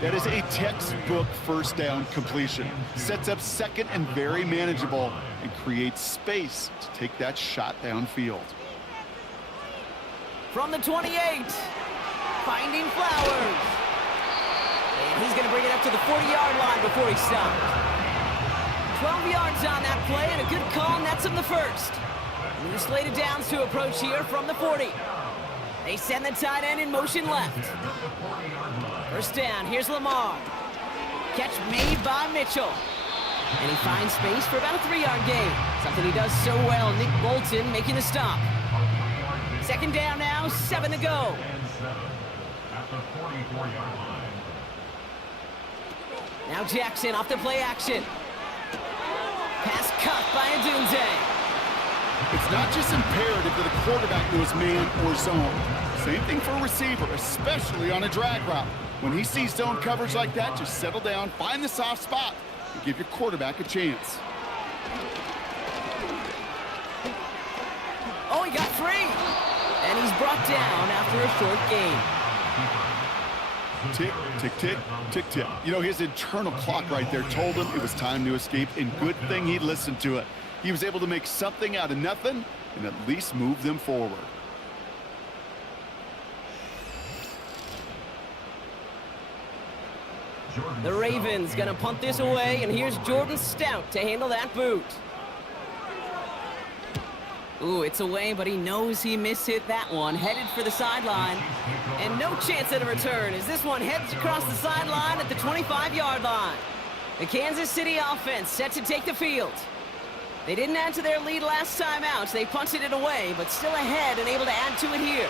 That is a textbook first down completion. Sets up second and very manageable and creates space to take that shot downfield. From the 28, finding Flowers. And he's going to bring it up to the 40-yard line before he stops. 12 yards on that play and a good call nets him the first. New slated downs to approach here from the 40. They send the tight end in motion left. First down, here's Lamar. Catch made by Mitchell. And he finds space for about a 3-yard gain. Something he does so well. Nick Bolton making the stop. Second down now, 7 to go. Now Jackson off the play action. Pass cut by Adunze. It's not just imperative that a quarterback knows man or zone. Same thing for a receiver, especially on a drag route. When he sees zone coverage like that, just settle down, find the soft spot, and give your quarterback a chance. Oh, he got free. And he's brought down after a short gain. Tick, tick, tick, tick, tick. You know, his internal clock right there told him it was time to escape, and good thing he listened to it. He was able to make something out of nothing and at least move them forward. The Ravens gonna punt this away, and here's Jordan Stout to handle that boot. Ooh, it's away, but he knows he mishit that one. Headed for the sideline, and no chance at a return as this one heads across the sideline at the 25-yard line. The Kansas City offense set to take the field. They didn't add to their lead last time out, so they punted it away, but still ahead and able to add to it here.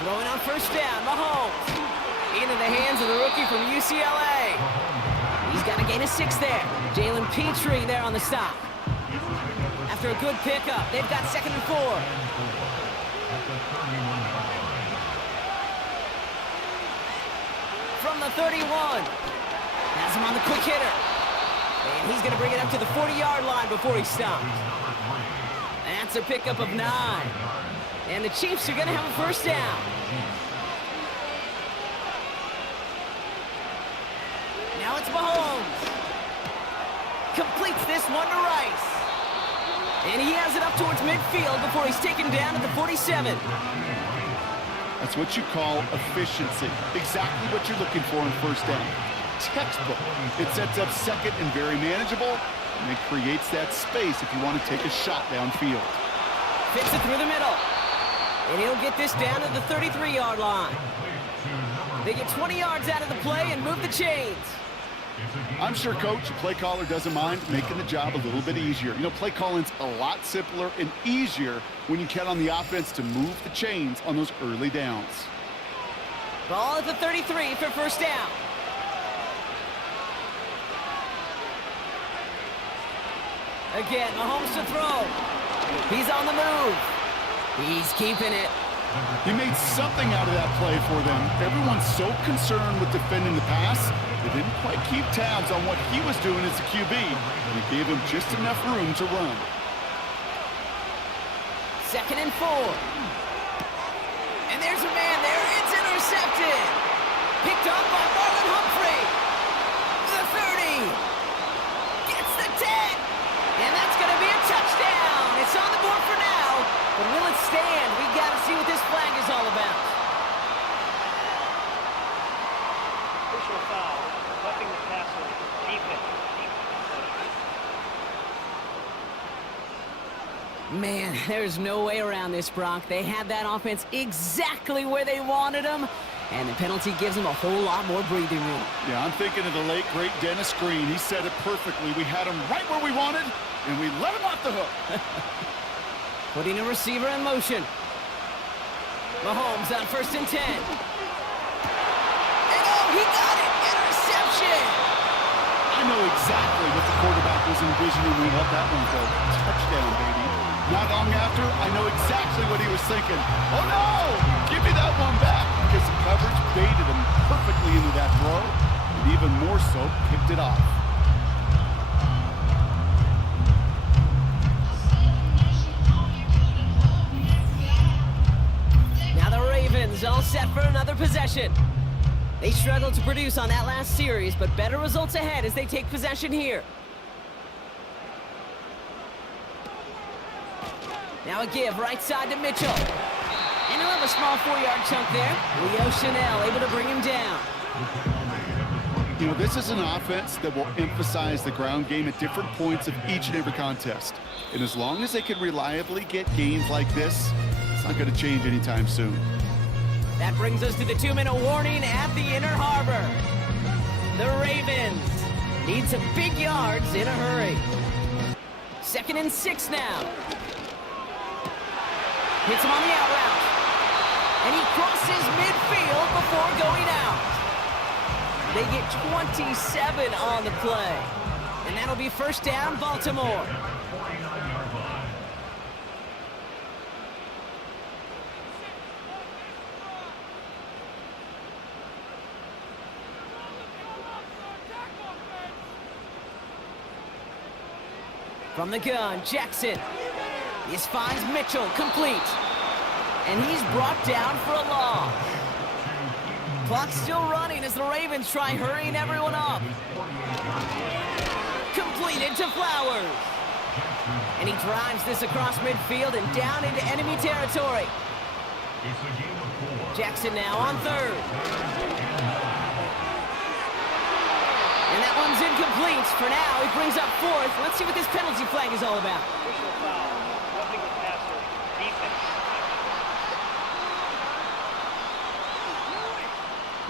Throwing on first down, Mahomes. Into the hands of the rookie from UCLA. He's got a gain of 6 there. Jalen Petrie there on the stop. After a good pickup, they've got 2nd and 4. From the 31. Has him on the quick hitter. And he's going to bring it up to the 40-yard line before he stops. That's a pickup of 9. And the Chiefs are going to have a first down. Now it's Mahomes. Completes this one to Rice. And he has it up towards midfield before he's taken down at the 47. That's what you call efficiency. Exactly what you're looking for in first down. Textbook. It sets up second and very manageable, and it creates that space if you want to take a shot downfield. Fits it through the middle. And he'll get this down to the 33-yard line. They get 20 yards out of the play and move the chains. I'm sure, Coach, the play caller doesn't mind making the job a little bit easier. You know, play calling's a lot simpler and easier when you count on the offense to move the chains on those early downs. Ball at the 33 for first down. Again, Mahomes to throw. He's on the move. He's keeping it. He made something out of that play for them. Everyone's so concerned with defending the pass, they didn't quite keep tabs on what he was doing as a QB. He gave him just enough room to run. 2nd and 4. And there's a man there. It's intercepted. Picked up by Marlon Humphrey. The 30. Gets the 10. And that's going to be a touchdown. It's on the board for now. But will it stand? We got to see what this flag is all about. Personal foul. Roughing the passer. Defense. Man, there's no way around this, Brock. They had that offense exactly where they wanted them, and the penalty gives them a whole lot more breathing room. Yeah, I'm thinking of the late, great Dennis Green. He said it perfectly. We had him right where we wanted, and we let him off the hook. Putting a receiver in motion. Mahomes on 1st and 10. And oh, he got it! Interception! I know exactly what the quarterback was envisioning when he let that one go. Touchdown, baby. Not long after, I know exactly what he was thinking. Oh, no! Give me that one back! Because the coverage baited him perfectly into that throw, and even more so, picked it off. Now the Ravens all set for another possession. They struggled to produce on that last series, but better results ahead as they take possession here. Now a give right side to Mitchell. And he'll have a small 4-yard chunk there. Leo Chanel able to bring him down. You know, this is an offense that will emphasize the ground game at different points of each and every contest. And as long as they can reliably get gains like this, it's not going to change anytime soon. That brings us to the 2-minute warning at the Inner Harbor. The Ravens need some big yards in a hurry. 2nd and 6 now. Hits him on the out route. And he crosses midfield before going out. They get 27 on the play. And that'll be first down, Baltimore. From the gun, Jackson. This finds Mitchell, complete. And he's brought down for a loss. Clock's still running as the Ravens try hurrying everyone up. Completed to Flowers. And he drives this across midfield and down into enemy territory. Jackson now on 3rd. And that one's incomplete. For now, he brings up 4th. Let's see what this penalty flag is all about. Personal foul. Roughing the passer. Defense.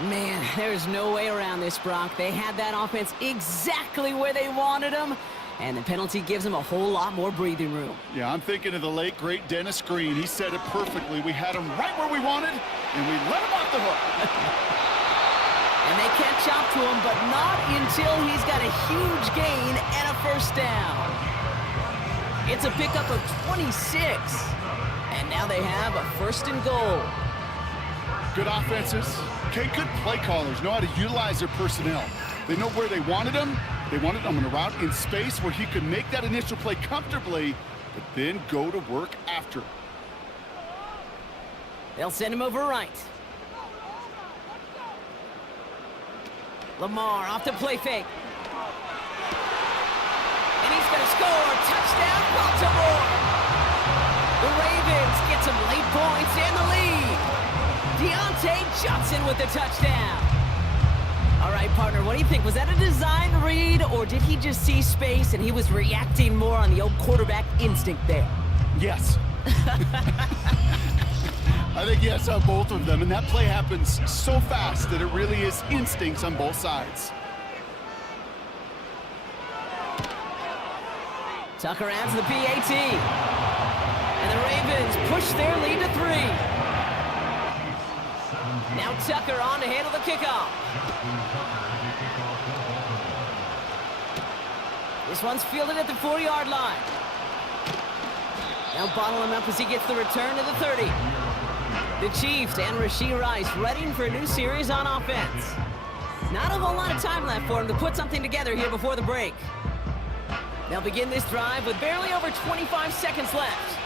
Man, there's no way around this, Brock. They had that offense exactly where they wanted them, and the penalty gives them a whole lot more breathing room. Yeah, I'm thinking of the late, great Dennis Green. He said it perfectly. We had him right where we wanted, and we let him off the hook. And they catch up to him, but not until he's got a huge gain and a first down. It's a pickup of 26, and now they have a 1st and goal. Good offenses. Okay, good play callers know how to utilize their personnel. They know where they wanted him. They wanted him on a route in space where he could make that initial play comfortably, but then go to work after. They'll send him over right. Lamar off the play fake. And he's going to score. Touchdown, Baltimore. The Ravens get some late points in the lead. Deontay Johnson with the touchdown. All right, partner, what do you think? Was that a design read, or did he just see space and he was reacting more on the old quarterback instinct there? Yes. I think yes on both of them, and that play happens so fast that it really is instincts on both sides. Tucker adds the PAT. And the Ravens push their lead to 3. Now Tucker on to handle the kickoff. This one's fielded at the 4-yard line. Now bottle him up as he gets the return to the 30. The Chiefs and Rashee Rice readying for a new series on offense. Not a whole lot of time left for him to put something together here before the break. They'll begin this drive with barely over 25 seconds left.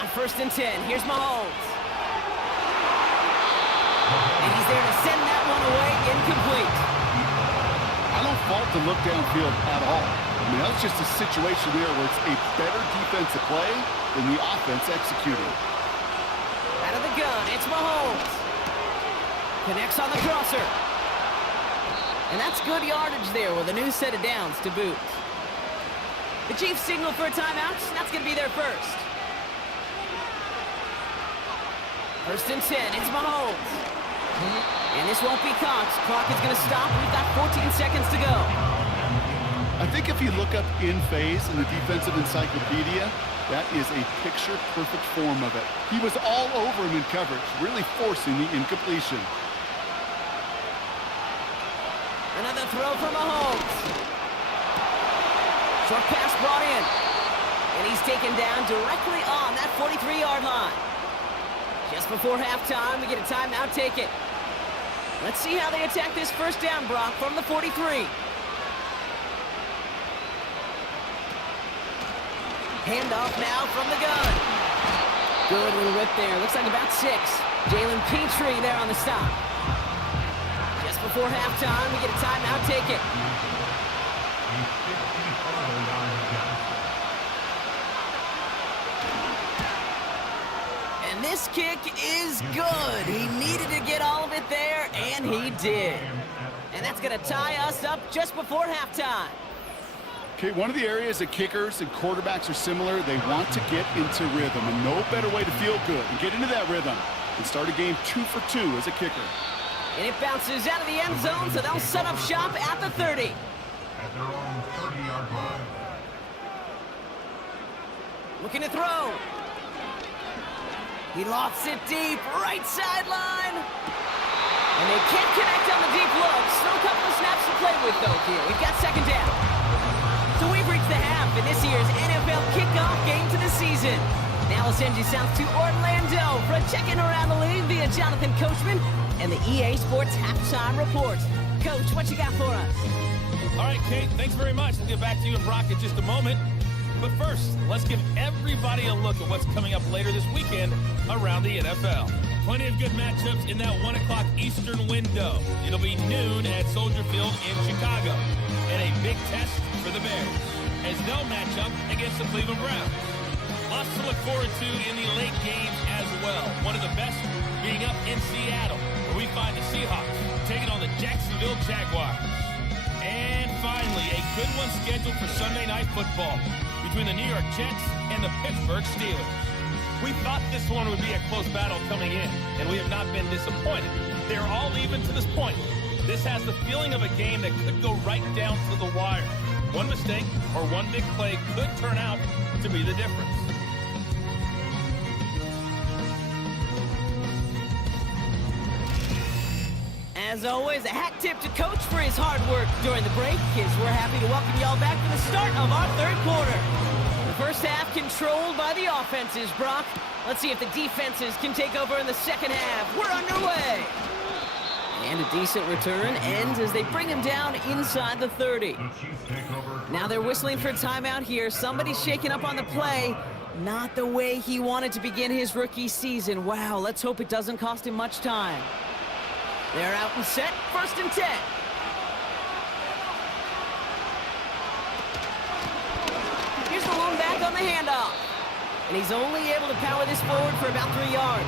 On 1st and 10, here's Mahomes. And he's there to send that one away, incomplete. I don't fault the look downfield at all. I mean, that was just a situation there where it's a better defensive play than the offense executing. Out of the gun, it's Mahomes. Connects on the crosser. And that's good yardage there with a new set of downs to boot. The Chiefs signal for a timeout. That's going to be their first. 1st and 10, it's Mahomes. And this won't be caught. Clock is going to stop. We've got 14 seconds to go. I think if you look up in phase in the defensive encyclopedia, that is a picture-perfect form of it. He was all over him in coverage, really forcing the incompletion. Another throw from Mahomes. Short pass brought in. And he's taken down directly on that 43-yard line. Just before halftime, we get a timeout, take it. Let's see how they attack this first down, Brock, from the 43. Handoff now from the gun. Good little whip there. Looks like about 6. Jalen Petrie there on the stop. Just before halftime, we get a timeout, take it. And this kick is good. He needed to get all of it there, and he did. And that's going to tie us up just before halftime. Okay, one of the areas that kickers and quarterbacks are similar, they want to get into rhythm, and no better way to feel good and get into that rhythm and start a game 2 for 2 as a kicker. And it bounces out of the end zone, so they'll set up shop at the 30. At their own 30-yard line. Looking to throw. He lofts it deep, right sideline. And they can't connect on the deep look. Still a couple of snaps to play with, though, here. We've got second down. So we've reached the half in this year's NFL kickoff game to the season. Now we'll send you south to Orlando for a check-in around the league via Jonathan Coachman and the EA Sports Halftime Report. Coach, what you got for us? All right, Kate, thanks very much. We'll get back to you and Brock in just a moment. But first, let's give everybody a look at what's coming up later this weekend around the NFL. Plenty of good matchups in that 1 o'clock Eastern window. It'll be noon at Soldier Field in Chicago. And a big test for the Bears as they'll match up against the Cleveland Browns. Lots to look forward to in the late games as well. One of the best being up in Seattle, where we find the Seahawks taking on the Jacksonville Jaguars. And finally, a good one scheduled for Sunday Night Football between the New York Jets and the Pittsburgh Steelers. We thought this one would be a close battle coming in, and we have not been disappointed. They're all even to this point. This has the feeling of a game that could go right down to the wire. One mistake or one big play could turn out to be the difference. As always, a hat tip to Coach for his hard work during the break, as we're happy to welcome y'all back for the start of our third quarter. The first half controlled by the offenses, Brock. Let's see if the defenses can take over in the second half. We're underway. And a decent return ends as they bring him down inside the 30. Now they're whistling for a timeout here. Somebody's shaking up on the play. Not the way he wanted to begin his rookie season. Wow, let's hope it doesn't cost him much time. They're out and set, 1st and 10. Here's the lone back on the handoff. And he's only able to power this forward for about 3 yards.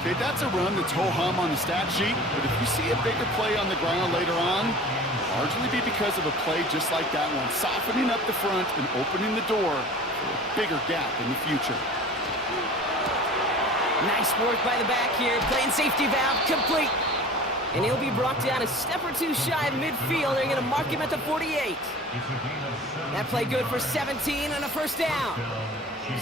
Okay, that's a run that's ho-hum on the stat sheet, but if you see a bigger play on the ground later on, it'll largely be because of a play just like that one, softening up the front and opening the door for a bigger gap in the future. Nice work by the back here, playing safety valve complete. And he'll be brought down a step or two shy of midfield. They're going to mark him at the 48. That play good for 17 and a first down.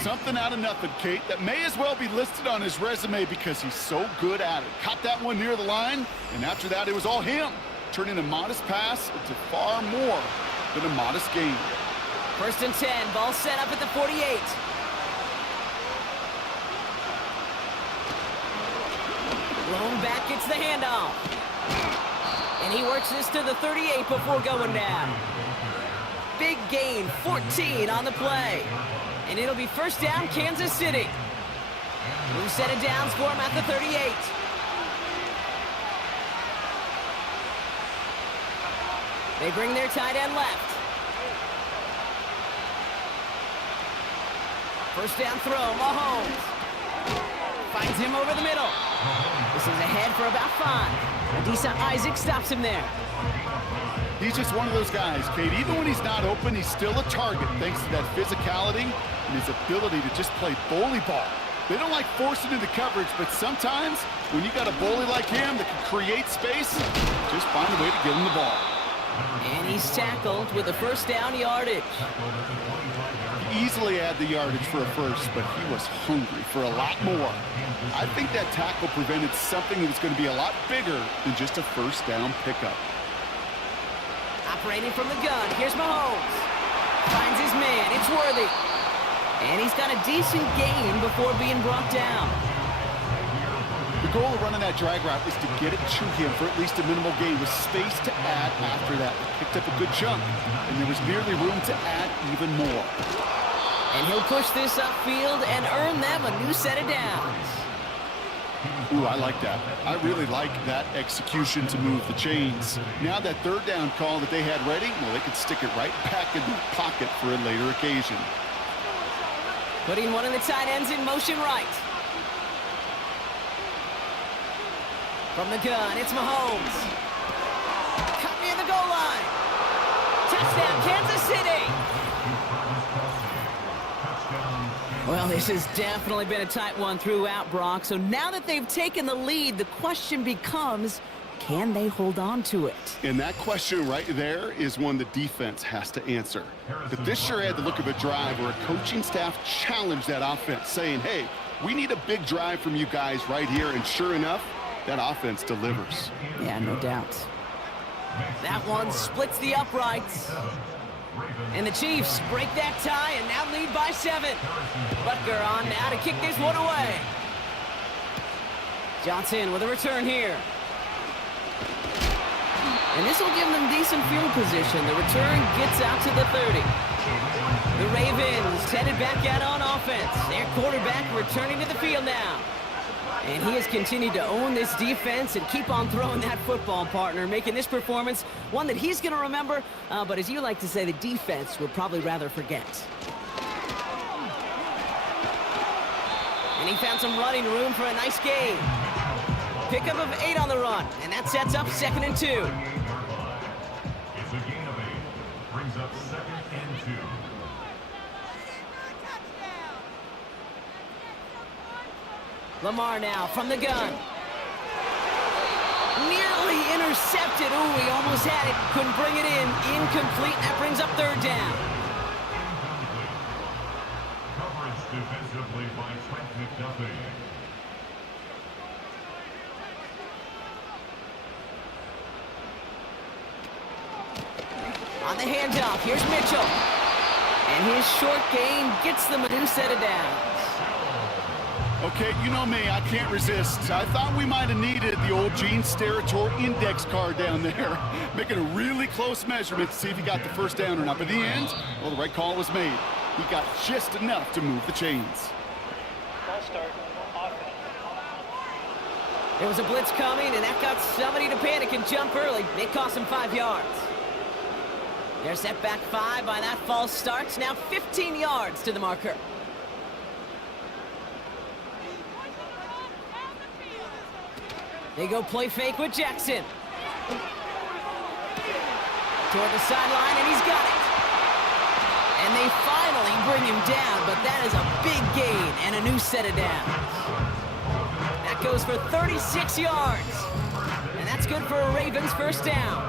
Something out of nothing, Kate, that may as well be listed on his resume because he's so good at it. Caught that one near the line, and after that, it was all him. Turning a modest pass into far more than a modest gain. First and 10, ball set up at the 48. Blown back, gets the handoff. And he works this to the 38 before going down. Big gain, 14 on the play. And it'll be first down, Kansas City. New set of downs for him at the 38. They bring their tight end left. First down throw, Mahomes. Finds him over the middle. This is ahead for about 5. Adisa Isaac stops him there. He's just one of those guys, Kate. Even when he's not open, he's still a target thanks to that physicality and his ability to just play bully ball. They don't like forcing into coverage, but sometimes when you got a bully like him that can create space, just find a way to get him the ball. And he's tackled with a first down yardage. He easily had the yardage for a first, but he was hungry for a lot more. I think that tackle prevented something that was going to be a lot bigger than just a first down pickup. Operating from the gun, here's Mahomes. Finds his man, it's Worthy. And he's got a decent gain before being brought down. The goal of running that drag route is to get it to him for at least a minimal gain with space to add after that. He picked up a good chunk, and there was nearly room to add even more. And he'll push this upfield and earn them a new set of downs. Ooh, I like that. I really like that execution to move the chains. Now that third down call that they had ready, well, they could stick it right back in the pocket for a later occasion. Putting one of the tight ends in motion right. From the gun, it's Mahomes. Cut near the goal line. Touchdown, Kansas City. Well, this has definitely been a tight one throughout, Brock. So now that they've taken the lead, the question becomes, can they hold on to it? And that question right there is one the defense has to answer. But this sure had the look of a drive where a coaching staff challenged that offense, saying, hey, we need a big drive from you guys right here. And sure enough, that offense delivers. Yeah, no doubt. That one splits the uprights. And the Chiefs break that tie and now lead by 7. Butker on now to kick this one away. Johnson with a return here. And this will give them decent field position. The return gets out to the 30. The Ravens headed back out on offense. Their quarterback returning to the field now. And he has continued to own this defense and keep on throwing that football, partner, making this performance one that he's going to remember, but as you like to say, the defense would probably rather forget. And he found some running room for a nice gain. Pickup of 8 on the run, and that sets up 2nd and 2. It's a gain of 8. Brings up 2nd and 2. Lamar now from the gun. Nearly intercepted. Ooh, he almost had it. Couldn't bring it in. Incomplete. That brings up 3rd down. Coverage defensively by Trent McDuffie. On the handoff, here's Mitchell. And his short gain gets them a new set of downs. Okay, you know me, I can't resist. I thought we might have needed the old Gene Steratore index card down there, making a really close measurement to see if he got the first down or not. But in the end, well, the right call was made. He got just enough to move the chains. Ball start, offense. There was a blitz coming, and that got somebody to panic and jump early. It cost him 5 yards. They're set back 5 by that false start. Now 15 yards to the marker. They go play fake with Jackson. Toward the sideline, and he's got it. And they finally bring him down, but that is a big gain and a new set of downs. That goes for 36 yards. And And that's good for a Ravens first down.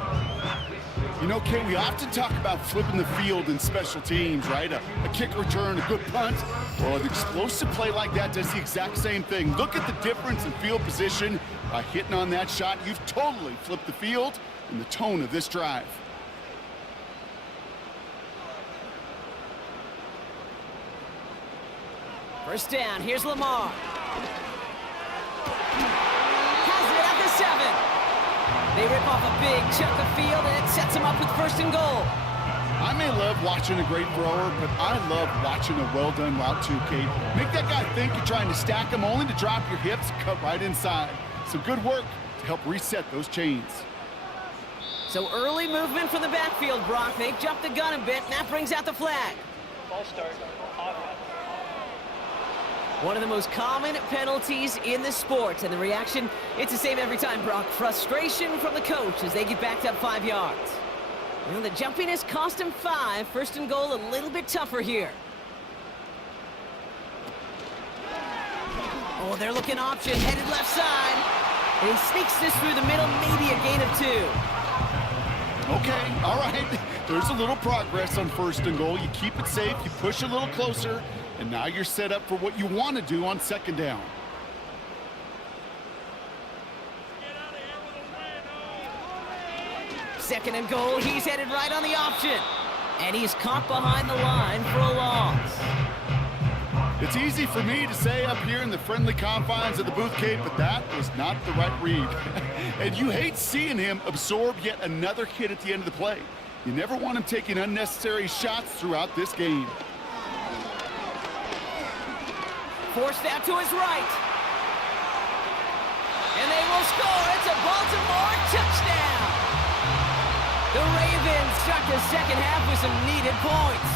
You know, Kay, we often talk about flipping the field in special teams, right? A kick return, a good punt. Well, an explosive play like that does the exact same thing. Look at the difference in field position. By hitting on that shot, you've totally flipped the field and the tone of this drive. First down, here's Lamar. Has it at the 7. They rip off a big chunk of field, and it sets them up with first and goal. I may love watching a great thrower, but I love watching a well-done route too, Kate. Make that guy think you're trying to stack him only to drop your hips and cut right inside. Some good work to help reset those chains. So early movement from the backfield, Brock. They've jumped the gun a bit, and that brings out the flag. Ball start, offense. One of the most common penalties in the sport, and the reaction, it's the same every time, Brock. Frustration from the coach as they get backed up 5 yards. And the jumpiness cost him 5. First and goal, a little bit tougher here. Oh, they're looking option, headed left side. And he sneaks this through the middle, maybe a gain of 2. Okay, all right. There's a little progress on first and goal. You keep it safe, you push a little closer, and now you're set up for what you want to do on second down. Second and goal, he's headed right on the option. And he's caught behind the line for a loss. It's easy for me to say up here in the friendly confines of the booth, Kate, but that was not the right read. And you hate seeing him absorb yet another hit at the end of the play. You never want him taking unnecessary shots throughout this game. Forced out to his right. And they will score. It's a Baltimore touchdown. The Ravens start the second half with some needed points.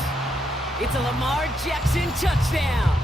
It's a Lamar Jackson touchdown.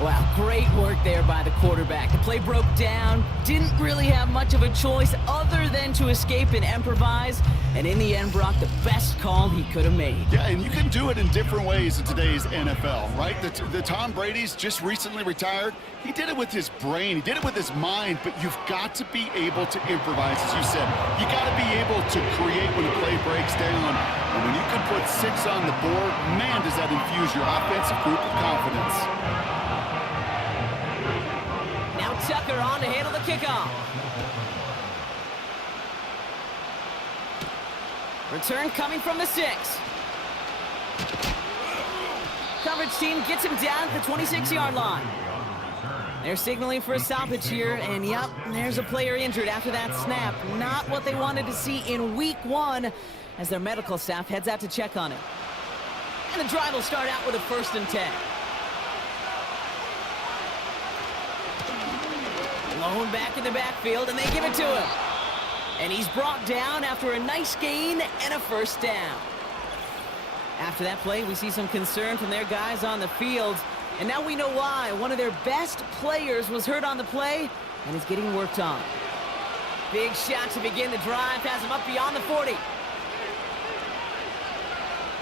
Wow, great work there by the quarterback. The play broke down, didn't really have much of a choice other than to escape and improvise. And in the end, Brock, the best call he could have made. Yeah, and you can do it in different ways in today's NFL, right? The Tom Brady's just recently retired. He did it with his brain. He did it with his mind, but you've got to be able to improvise, as you said. You got to be able to create when the play breaks down. And when you can put 6 on the board, man, does that infuse your offensive group with confidence. Now Tucker on to handle the kickoff. Return coming from the 6. Coverage team gets him down at the 26-yard line. They're signaling for a stoppage here, and yep, there's a player injured after that snap. Not what they wanted to see in week 1 as their medical staff heads out to check on him. And the drive will start out with a 1st and 10. Blown back in the backfield, and they give it to him. And he's brought down after a nice gain and a first down. After that play, we see some concern from their guys on the field. And now we know why. One of their best players was hurt on the play and is getting worked on. Big shot to begin the drive. Has him up beyond the 40.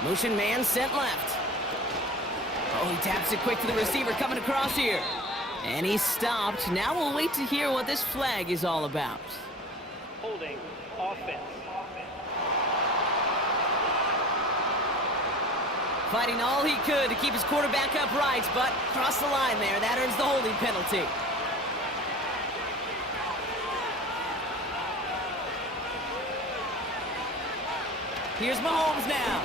Motion man sent left. Oh, he taps it quick to the receiver coming across here. And he's stopped. Now we'll wait to hear what this flag is all about. Holding, offense. Fighting all he could to keep his quarterback upright, but crossed the line there. That earns the holding penalty. Here's Mahomes now.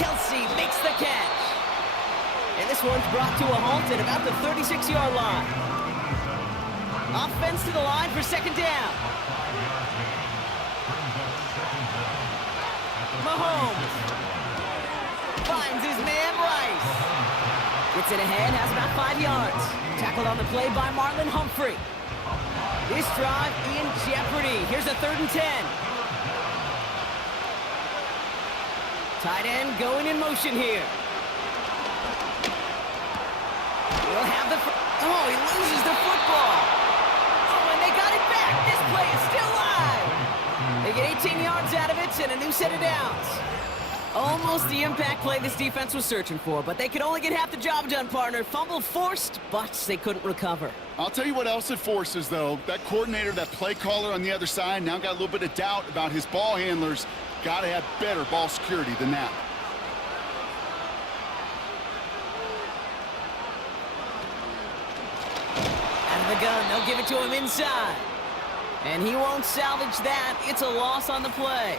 Kelsey makes the catch. And this one's brought to a halt at about the 36-yard line. Offense to the line for second down. Mahomes finds his man Rice. Gets it ahead, has about 5 yards. Tackled on the play by Marlon Humphrey. This drive in jeopardy. Here's a 3rd and 10. Tight end going in motion here. We'll have the... Oh, he loses the football. Oh, and they got it back. This play is still live. They get 18 yards out of it and a new set of downs. Almost the impact play this defense was searching for, but they could only get half the job done, partner. Fumble forced, but they couldn't recover. I'll tell you what else it forces, though. That coordinator, that play caller on the other side, now got a little bit of doubt about his ball handlers. Got to have better ball security than that. Out of the gun, they'll give it to him inside. And he won't salvage that. It's a loss on the play.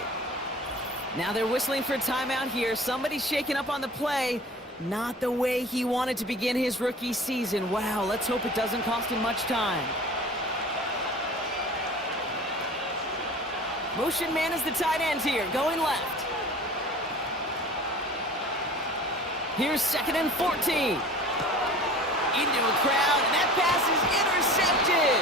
Now they're whistling for a timeout here. Somebody's shaking up on the play. Not the way he wanted to begin his rookie season. Wow, let's hope it doesn't cost him much time. Motion man is the tight end here, going left. Here's 2nd and 14. Into a crowd, and that pass is intercepted.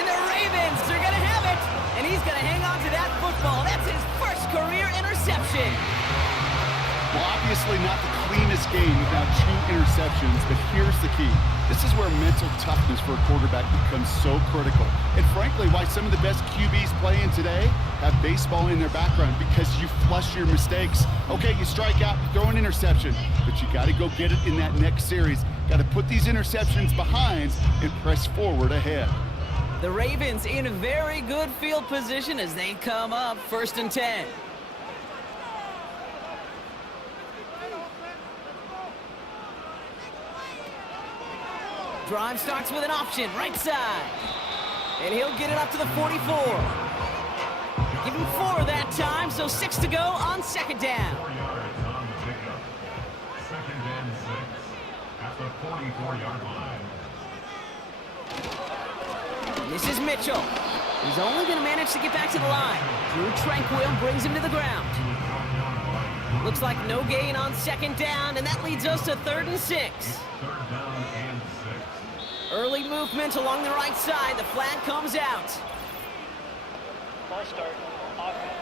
And the Ravens are going to have it. And he's going to hang on to that football. That's his first career interception. Well, obviously not the cleanest game without 2 interceptions, but here's the key. This is where mental toughness for a quarterback becomes so critical. And frankly, why some of the best QBs playing today have baseball in their background, because you flush your mistakes. Okay, you strike out, you throw an interception, but you got to go get it in that next series. Got to put these interceptions behind and press forward ahead. The Ravens in a very good field position as they come up 1st and 10. Drive starts with an option, right side. And he'll get it up to the 44. Give him 4 that time, so 6 to go on 2nd down. 4 yards on the pickup. 2nd and 6 at the 44-yard line. This is Mitchell. He's only going to manage to get back to the line. Drew Tranquil brings him to the ground. Looks like no gain on 2nd down, and that leads us to 3rd and 6. 3rd down and 6. Early movement along the right side. The flag comes out. Ball start, offense.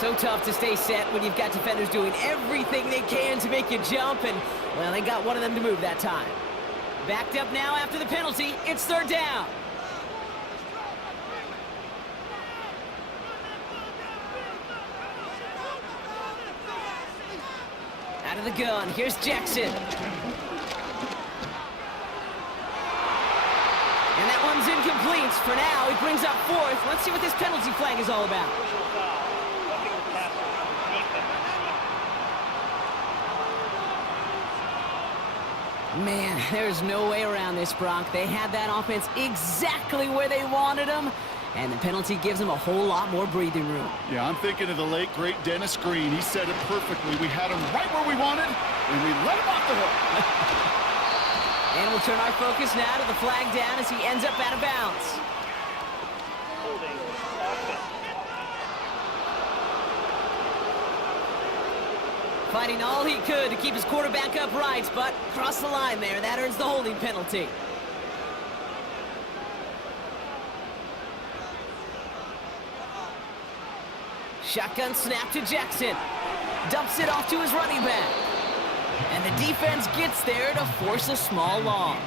So tough to stay set when you've got defenders doing everything they can to make you jump, and, well, they got one of them to move that time. Backed up now after the penalty. It's 3rd down. Out of the gun. Here's Jackson. And that one's incomplete. For now, he brings up 4th. Let's see what this penalty flag is all about. Personal foul, roughing the passer, defense. Man, there's no way around this, Brock. They had that offense exactly where they wanted them, and the penalty gives them a whole lot more breathing room. Yeah, I'm thinking of the late, great Dennis Green. He said it perfectly. We had him right where we wanted, and we let him off the hook. And we'll turn our focus now to the flag down as he ends up out of bounds. Holding, offense. Fighting all he could to keep his quarterback upright, but crossed the line there. That earns the holding penalty. Shotgun snap to Jackson. Dumps it off to his running back. And the defense gets there to force a small loss.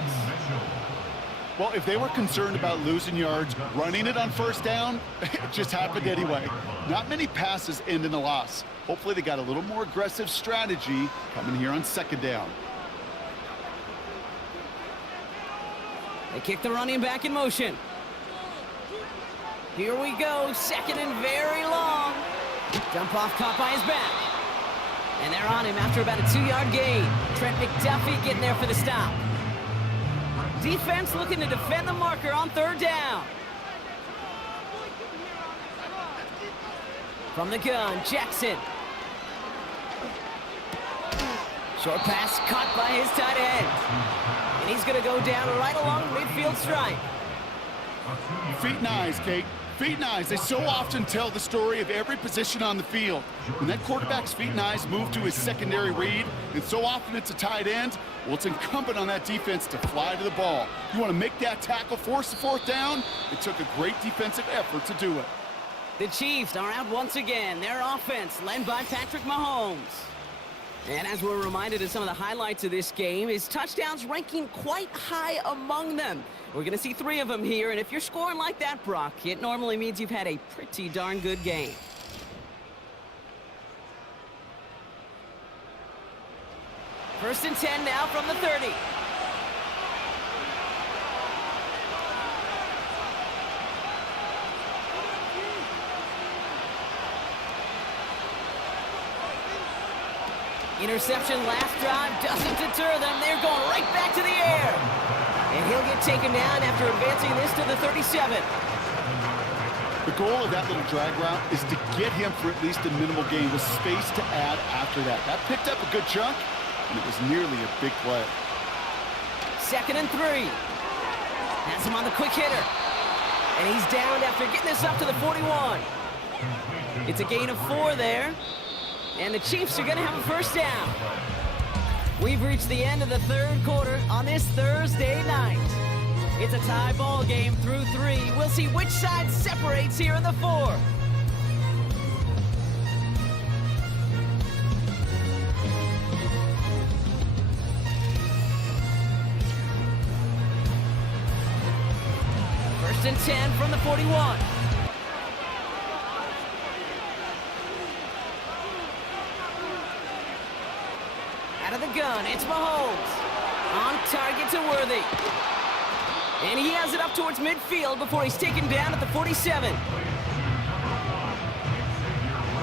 Well, if they were concerned about losing yards, running it on 1st down, it just happened anyway. Not many passes end in a loss. Hopefully they got a little more aggressive strategy coming here on 2nd down. They kick the running back in motion. Here we go, 2nd and very long. Dump off caught by his back. And they're on him after about a 2-yard gain. Trent McDuffie getting there for the stop. Defense looking to defend the marker on 3rd down. From the gun, Jackson. Short pass caught by his tight end. And he's going to go down right along the midfield stripe. Feet and eyes, Kate. Feet and eyes. They so often tell the story of every position on the field. When that quarterback's feet and eyes move to his secondary read, and so often it's a tight end, well, it's incumbent on that defense to fly to the ball. You want to make that tackle, force the 4th down? It took a great defensive effort to do it. The Chiefs are out once again. Their offense led by Patrick Mahomes. And as we're reminded of some of the highlights of this game, his touchdowns ranking quite high among them. We're going to see 3 of them here, and if you're scoring like that, Brock, it normally means you've had a pretty darn good game. First and 10 now from the 30. Interception last drive doesn't deter them. They're going right back to the air. And he'll get taken down after advancing this to the 37. The goal of that little drag route is to get him for at least a minimal gain with space to add after that. That picked up a good chunk, and it was nearly a big play. Second and 3. Has him on the quick hitter. And he's down after getting this up to the 41. It's a gain of 4 there. And the Chiefs are going to have a first down. We've reached the end of the third quarter on this Thursday night. It's a tie ball game through 3. We'll see which side separates here in the 4th. First and 10 from the 41. Out of the gun, it's Mahomes. On target to Worthy. And he has it up towards midfield before he's taken down at the 47.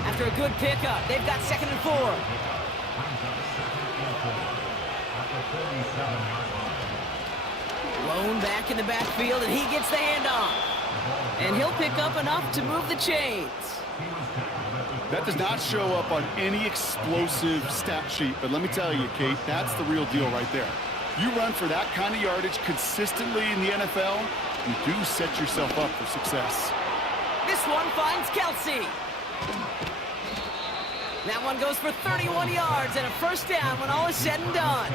After a good pickup, they've got second and 4. Blown back in the backfield, and he gets the handoff. And he'll pick up enough to move the chains. That does not show up on any explosive stat sheet, but let me tell you, Kate, that's the real deal right there. You run for that kind of yardage consistently in the NFL, you do set yourself up for success. This one finds Kelsey. That one goes for 31 yards and a first down when all is said and done.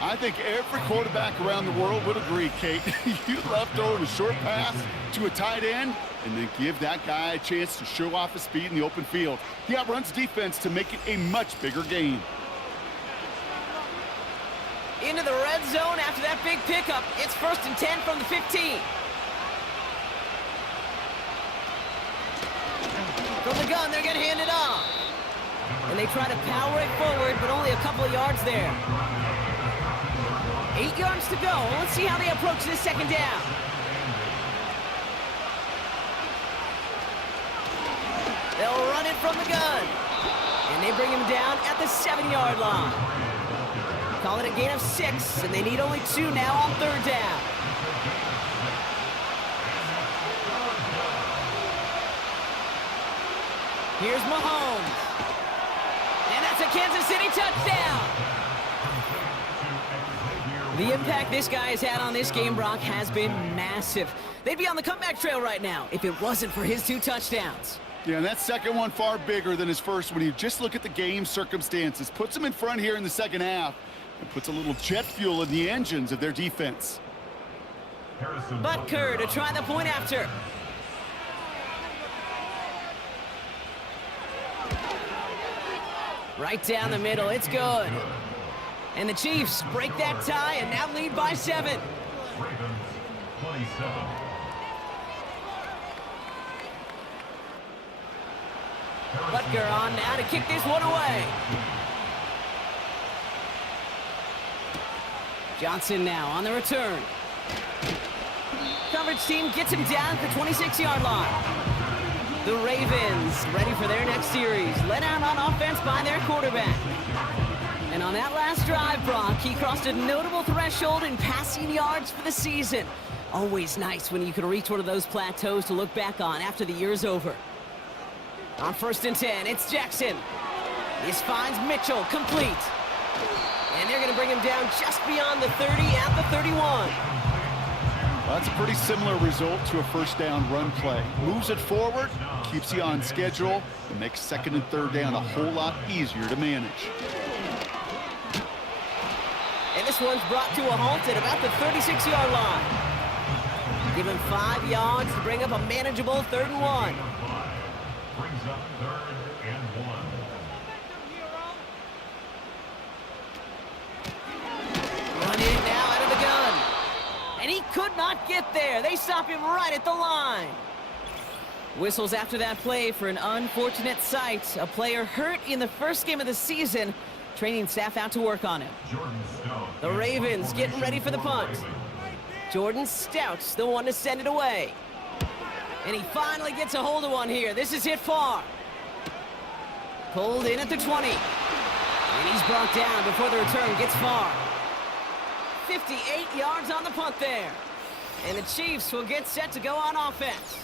I think every quarterback around the world would agree, Kate. You love throwing a short pass to a tight end and then give that guy a chance to show off his speed in the open field. He outruns defense to make it a much bigger gain. Into the red zone after that big pickup. It's first and 10 from the 15. From the gun, they're going to hand it off. And they try to power it forward, but only a couple of yards there. 8 yards to go. Let's see how they approach this second down. They'll run it from the gun. And they bring him down at the 7-yard line. Call it a gain of 6, and they need only 2 now on third down. Here's Mahomes. And that's a Kansas City touchdown. The impact this guy has had on this game, Brock, has been massive. They'd be on the comeback trail right now if it wasn't for his 2 touchdowns. Yeah, and that second one far bigger than his first when you just look at the game circumstances. Puts them in front here in the second half and puts a little jet fuel in the engines of their defense. Butker to try the point after. Right down the middle, it's good. And the Chiefs break that tie and now lead by 7. Ravens, 27. Butker on now to kick this one away. Johnson now on the return. Coverage team gets him down at the 26-yard line. The Ravens ready for their next series. Let out on offense by their quarterback. And on that last drive, Brock, he crossed a notable threshold in passing yards for the season. Always nice when you can reach one of those plateaus to look back on after the year's over. On first and 10, it's Jackson. This finds Mitchell, complete. And they're going to bring him down just beyond the 30 at the 31. Well, that's a pretty similar result to a first down run play. Moves it forward, keeps you on schedule, and makes second and third down a whole lot easier to manage. And this one's brought to a halt at about the 36-yard line. Give him 5 yards to bring up a manageable 3rd and 1. Brings up 3rd and 1. Run in now out of the gun. And he could not get there. They stop him right at the line. Whistles after that play for an unfortunate sight. A player hurt in the first game of the season. Training staff out to work on him. The Ravens getting ready for the punt. Jordan Stout's the one to send it away. And he finally gets a hold of one here. This is hit far. Pulled in at the 20. And he's brought down before the return gets far. 58 yards on the punt there. And the Chiefs will get set to go on offense.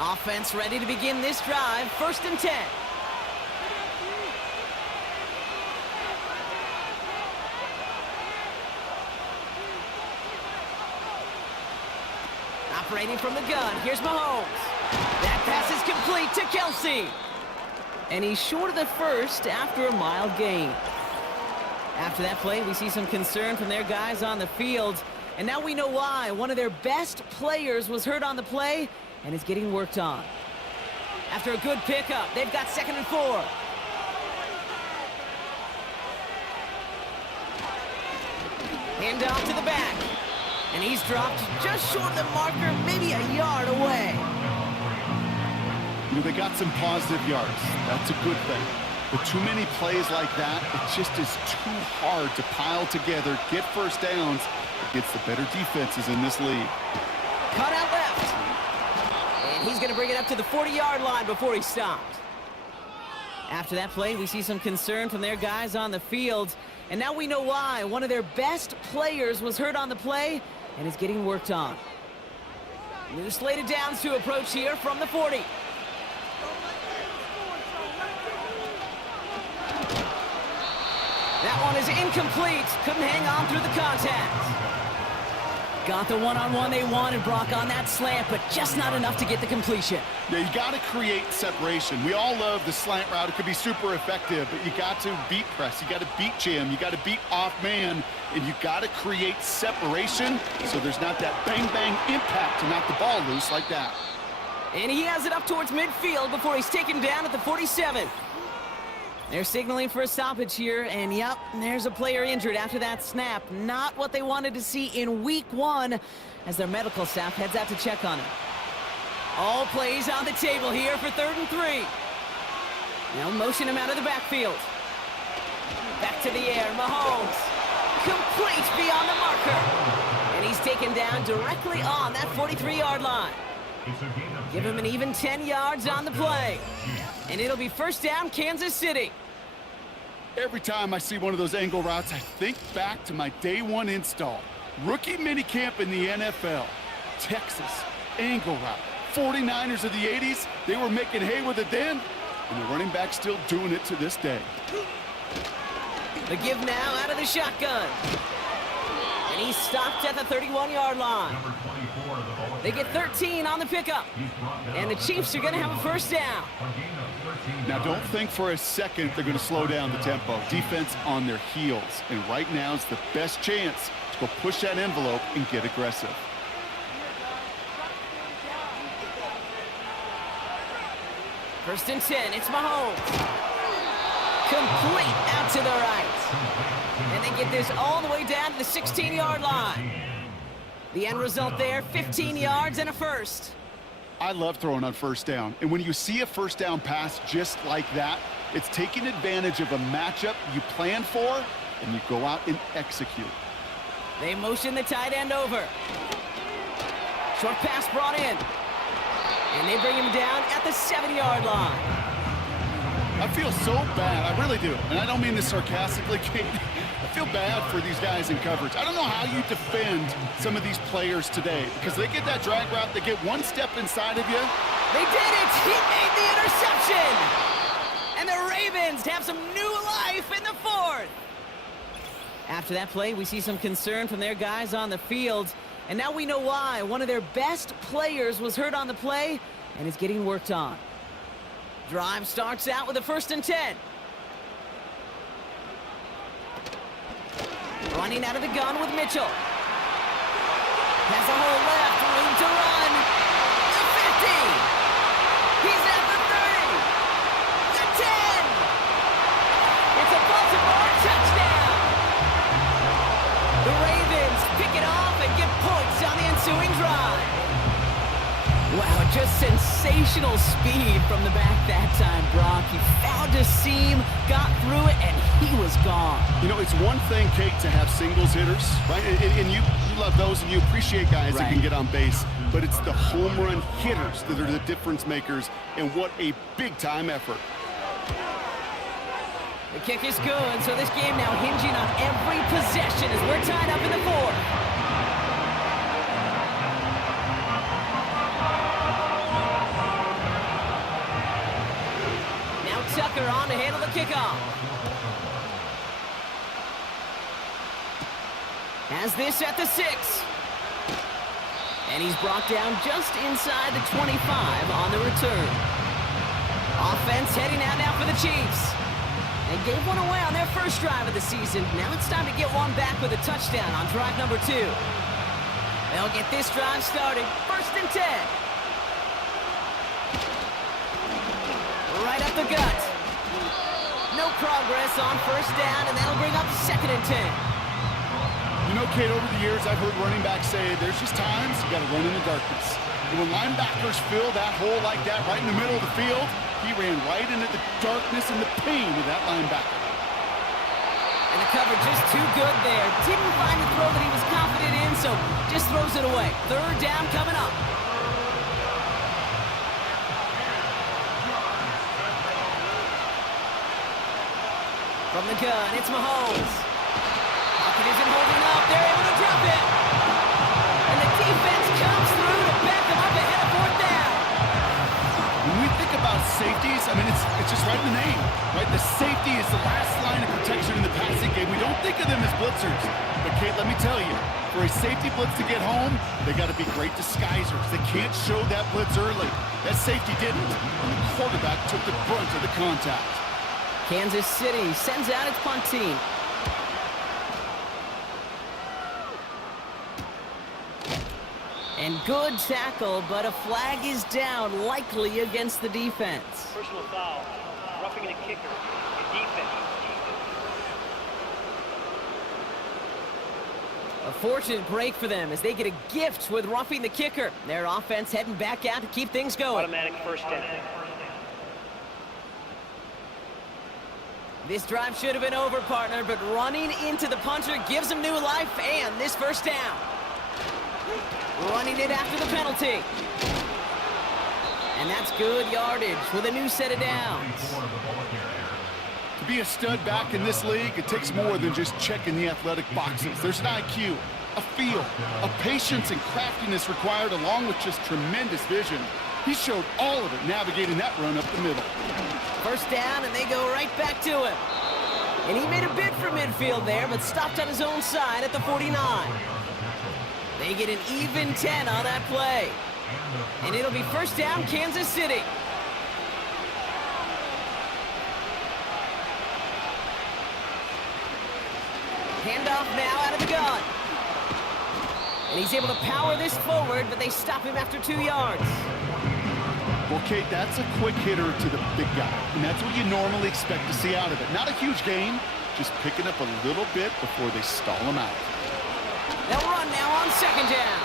Offense ready to begin this drive. 1st and 10. Operating from the gun. Here's Mahomes. That pass is complete to Kelsey. And he's short of the first after a mild gain. After that play, we see some concern from their guys on the field. And now we know why. One of their best players was hurt on the play and is getting worked on. After a good pickup, they've got 2nd and 4. Hand off to the back. And he's dropped just short of the marker, maybe a yard away. You know, they got some positive yards. That's a good thing. But too many plays like that, it just is too hard to pile together, get first downs against the better defenses in this league. Cut out left. And he's going to bring it up to the 40-yard line before he stopped. After that play, we see some concern from their guys on the field. And now we know why. One of their best players was hurt on the play and is getting worked on. New slated downs to approach here from the 40. That one is incomplete. Couldn't hang on through the contact. Got the one-on-one they wanted, Brock, on that slant, but just not enough to get the completion. Yeah, you got to create separation. We all love the slant route. It could be super effective, but you got to beat press. You got to beat jam. You got to beat off man, and you got to create separation so there's not that bang-bang impact to knock the ball loose like that. And he has it up towards midfield before he's taken down at the 47. They're signaling for a stoppage here, and yep, there's a player injured after that snap. Not what they wanted to see in week 1 as their medical staff heads out to check on him. All plays on the table here for 3rd and 3. Now motion him out of the backfield. Back to the air, Mahomes. Complete beyond the marker. And he's taken down directly on that 43-yard line. Give him an even 10 yards on the play. And it'll be 1st down, Kansas City. Every time I see one of those angle routes, I think back to my day 1 install. Rookie minicamp in the NFL. Texas, angle route. 49ers of the 80s, they were making hay with it then, and the running back's still doing it to this day. The give now out of the shotgun. And he's stopped at the 31-yard line. They get 13 on the pickup. And the Chiefs are going to have a 1st down. Now, don't think for a second they're going to slow down the tempo. Defense on their heels. And right now is the best chance to go push that envelope and get aggressive. First and 10, it's Mahomes. Complete out to the right. And they get this all the way down to the 16-yard line. The end result there, 15 yards and a 1st. I love throwing on 1st down. And when you see a 1st down pass just like that, it's taking advantage of a matchup you planned for, and you go out and execute. They motion the tight end over. Short pass brought in. And they bring him down at the 7-yard line. I feel so bad. I really do. And I don't mean this sarcastically, Kate. I feel bad for these guys in coverage. I don't know how you defend some of these players today because they get that drag route, they get one step inside of you. They did it! He made the interception! And the Ravens have some new life in the 4th. After that play, we see some concern from their guys on the field. And now we know why. One of their best players was hurt on the play and is getting worked on. Drive starts out with a 1st and 10. Running out of the gun with Mitchell. Has a hole left, room to run. The 50. He's at sensational speed from the back that time, Brock. He found a seam, got through it, and he was gone. You know, it's one thing, Kate, to have singles hitters, right? And you love those, and you appreciate guys that can get on base. But it's the home run hitters that are the difference makers, and what a big-time effort. The kick is good, so this game now hinging on every possession as we're tied up in the fourth. Now Tucker on to handle the kickoff. Has this at the 6. And he's brought down just inside the 25 on the return. Offense heading out now for the Chiefs. They gave one away on their first drive of the season. Now it's time to get one back with a touchdown on drive number 2. They'll get this drive started. 1st and 10. Right up the gut. No progress on 1st down, and that'll bring up 2nd and 10. You know, Kate, over the years, I've heard running backs say there's just times you got to run in the darkness. And when linebackers fill that hole like that right in the middle of the field, he ran right into the darkness and the pain of that linebacker. And the cover just too good there. Didn't find the throw that he was confident in, so just throws it away. 3rd down coming up. From the gun, it's Mahomes. Pocket isn't holding up. They're able to drop it. And the defense comes through to back them up ahead of 4th down. When we think about safeties, I mean, it's just right in the name, right? The safety is the last line of protection in the passing game. We don't think of them as blitzers. But, Kate, let me tell you, for a safety blitz to get home, they got to be great disguisers. They can't show that blitz early. That safety didn't, and the quarterback took the brunt of the contact. Kansas City sends out its punt team. And good tackle, but a flag is down, likely against the defense. Personal foul. Roughing the kicker. Defense. A fortunate break for them as they get a gift with roughing the kicker. Their offense heading back out to keep things going. Automatic 1st down. This drive should have been over, partner, but running into the punter gives them new life and this 1st down. Running it after the penalty. And that's good yardage with a new set of downs. To be a stud back in this league, it takes more than just checking the athletic boxes. There's an IQ, a feel, a patience and craftiness required, along with just tremendous vision. He showed all of it navigating that run up the middle. 1st down, and they go right back to him. And he made a bid for midfield there, but stopped on his own side at the 49. They get an even 10 on that play. And it'll be 1st down, Kansas City. Handoff now out of the gun. And he's able to power this forward, but they stop him after 2 yards. Well, Kate, that's a quick hitter to the big guy, and that's what you normally expect to see out of it. Not a huge gain, just picking up a little bit before they stall him out. They'll run now on 2nd down.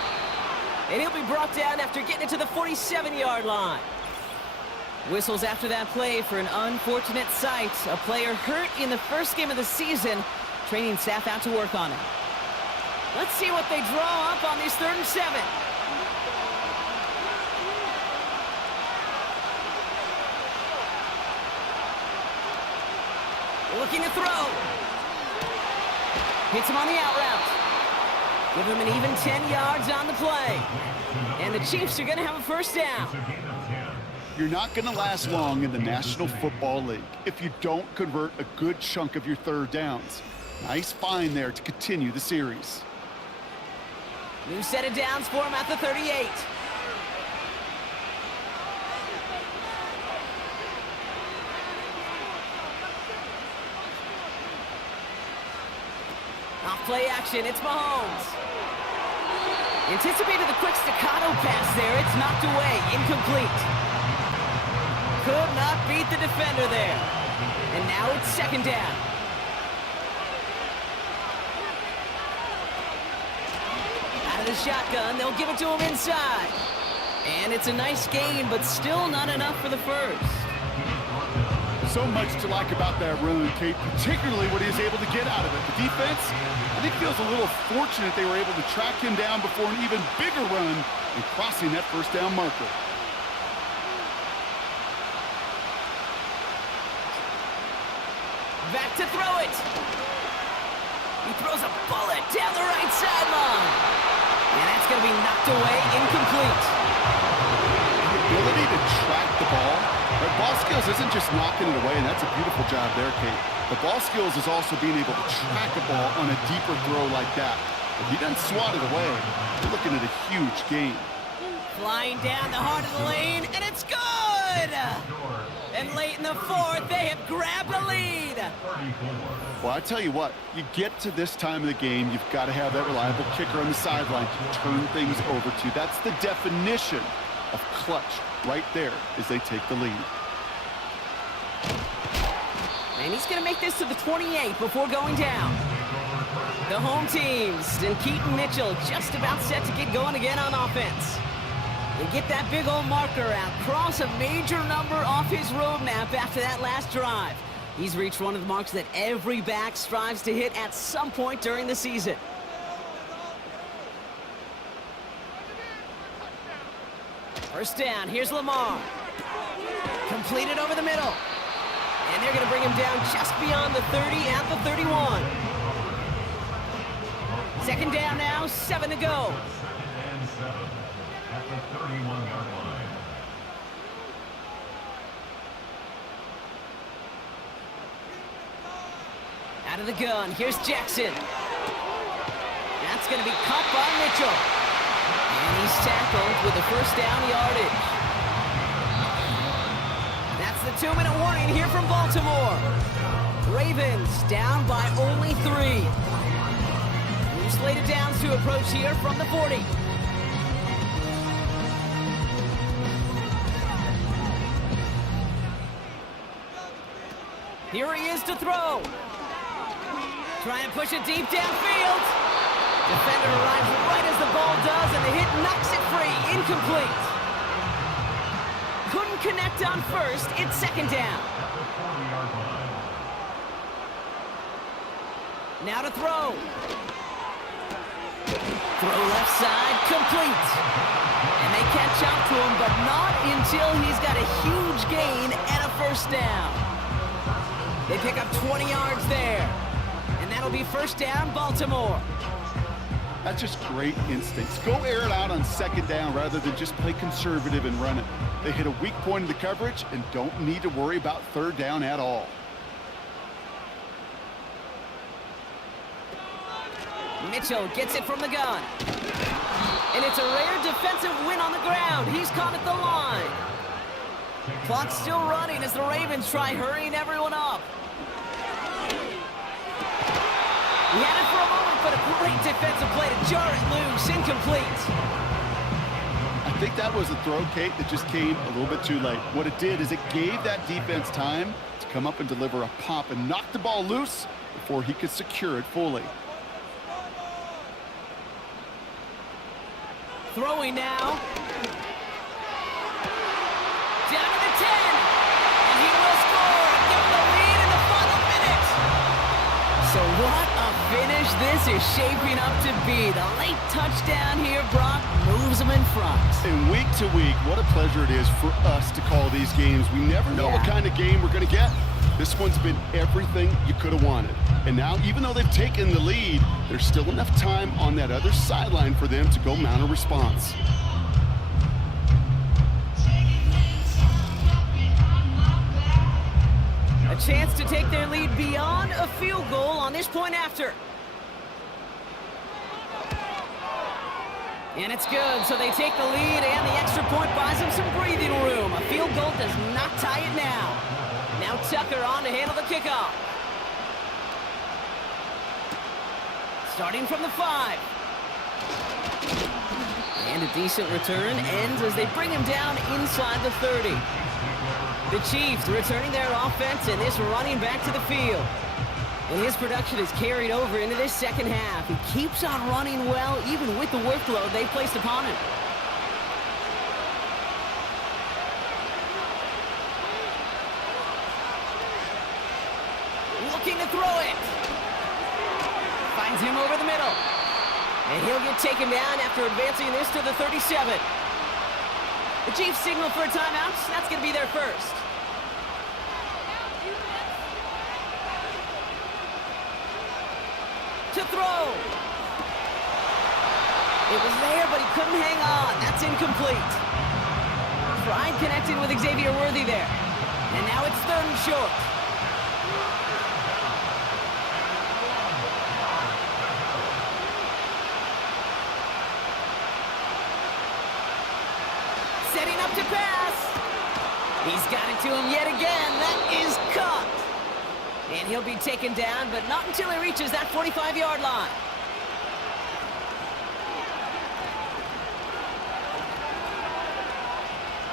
And he'll be brought down after getting it to the 47-yard line. Whistles after that play for an unfortunate sight. A player hurt in the first game of the season. Training staff out to work on it. Let's see what they draw up on this 3rd and 7. Looking to throw. Hits him on the out route. Give him an even 10 yards on the play. And the Chiefs are going to have a 1st down. You're not going to last long in the National Football League if you don't convert a good chunk of your 3rd downs. Nice find there to continue the series. New set of downs for him at the 38. Off play action, it's Mahomes. Anticipated the quick staccato pass there. It's knocked away, incomplete. Could not beat the defender there. And now it's 2nd down. Out of the shotgun, they'll give it to him inside. And it's a nice gain, but still not enough for the first. So much to like about that run, Kate, particularly what he was able to get out of it. The defense, I think, feels a little fortunate they were able to track him down before an even bigger run and crossing that first down marker. Back to throw it. He throws a bullet down the right sideline. And that's going to be knocked away, incomplete. The ability to track the ball. Right, ball skills isn't just knocking it away, and that's a beautiful job there, Kate. The ball skills is also being able to track a ball on a deeper throw like that. If he doesn't swat it away, you're looking at a huge gain. Flying down the heart of the lane, and it's good! And late in the fourth, they have grabbed the lead. Well, I tell you what, you get to this time of the game, you've got to have that reliable kicker on the sideline to turn things over to. That's the definition of clutch right there as they take the lead. And he's going to make this to the 28 before going down. The home teams and Keaton Mitchell just about set to get going again on offense. They get that big old marker out, cross a major number off his roadmap after that last drive. He's reached one of the marks that every back strives to hit at some point during the season. First down, here's Lamar. Completed over the middle. And they're going to bring him down just beyond the 30 at the 31. Second down now, 7 to go. At the 31-yard line. Out of the gun, here's Jackson. That's going to be caught by Mitchell. And he's tackled with the first down yardage. That's the 2-minute warning here from Baltimore. Ravens down by only 3. New slated downs to approach here from the 40. Here he is to throw. Try and push it deep downfield. Defender arrives right as the ball does, and the hit knocks it free. Incomplete. Couldn't connect on first. It's second down. Now to throw. Throw left side, complete. And they catch up to him, but not until he's got a huge gain and a first down. They pick up 20 yards there. And that'll be first down, Baltimore. That's just great instincts. Go air it out on second down rather than just play conservative and run it. They hit a weak point in the coverage and don't need to worry about third down at all. Mitchell gets it from the gun. And it's a rare defensive win on the ground. He's caught at the line. Clock's still running as the Ravens try hurrying everyone up. He had it for a moment, but a great defensive play to jar it loose. Incomplete. I think that was a throw, Kate, that just came a little bit too late. What it did is it gave that defense time to come up and deliver a pop and knock the ball loose before he could secure it fully. Throwing now. Down to the 10. And he will score and give the lead in the final minute. So what a finish this is shaping up to be. The late touchdown here, Brock, moves them in front. And week to week, what a pleasure it is for us to call these games. We never know what kind of game we're going to get. This one's been everything you could have wanted. And now, even though they've taken the lead, there's still enough time on that other sideline for them to go mount a response. A chance to take their lead beyond a field goal on this point after. And it's good, so they take the lead, and the extra point buys them some breathing room. A field goal does not tie it now. Now Tucker on to handle the kickoff. Starting from the 5. And a decent return ends as they bring him down inside the 30. The Chiefs returning their offense and this running back to the field. And his production is carried over into this second half. He keeps on running well, even with the workload they placed upon him. Finds him over the middle. And he'll get taken down after advancing this to the 37. The Chiefs signal for a timeout. That's going to be their first. To throw. It was there, but he couldn't hang on. That's incomplete. Tried connecting with Xavier Worthy there. And now it's 3rd and short. Setting up to pass. He's got it to him yet again. That is caught. And he'll be taken down, but not until he reaches that 45-yard line.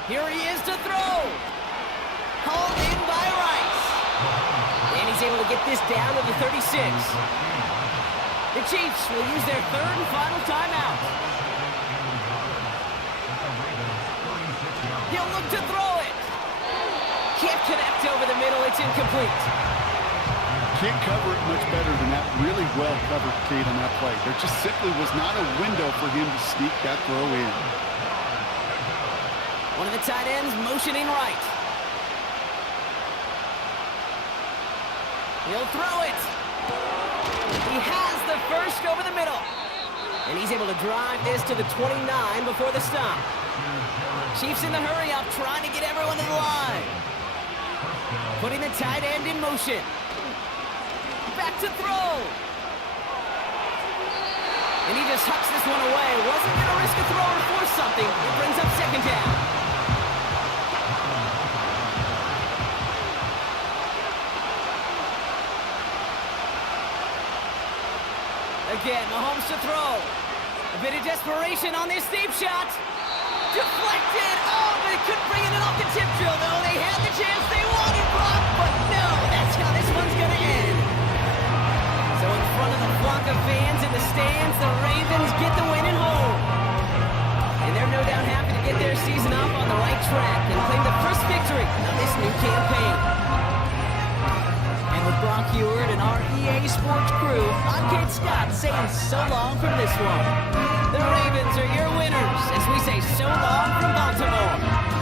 Here he is to throw. Hauled in by Rice. And he's able to get this down to the 36. The Chiefs will use their 3rd and final timeout. He'll look to throw it. Can't connect over the middle. It's incomplete. Can't cover it much better than that. Really well covered, Kate, on that play. There just simply was not a window for him to sneak that throw in. One of the tight ends motioning right. He'll throw it. He has the first over the middle. And he's able to drive this to the 29 before the stop. Chiefs in the hurry up, trying to get everyone in line. Putting the tight end in motion. Back to throw. And he just hucks this one away. Wasn't going to risk a throw or force something. It brings up 2nd down. Again, Mahomes to throw. A bit of desperation on this deep shot. Deflected. Oh, but he couldn't bring it in off the tip drill, though. They had the chance they wanted, Brock, but no. That's how this one's going to end. So in front of the flock of fans in the stands, the Ravens get the win at home. And they're no doubt happy to get their season off on the right track and claim the first victory of this new campaign. And with Brock Heward and our EA Sports crew, I'm Kate Scott saying so long from this one. The Ravens are your winners as we say so long from Baltimore.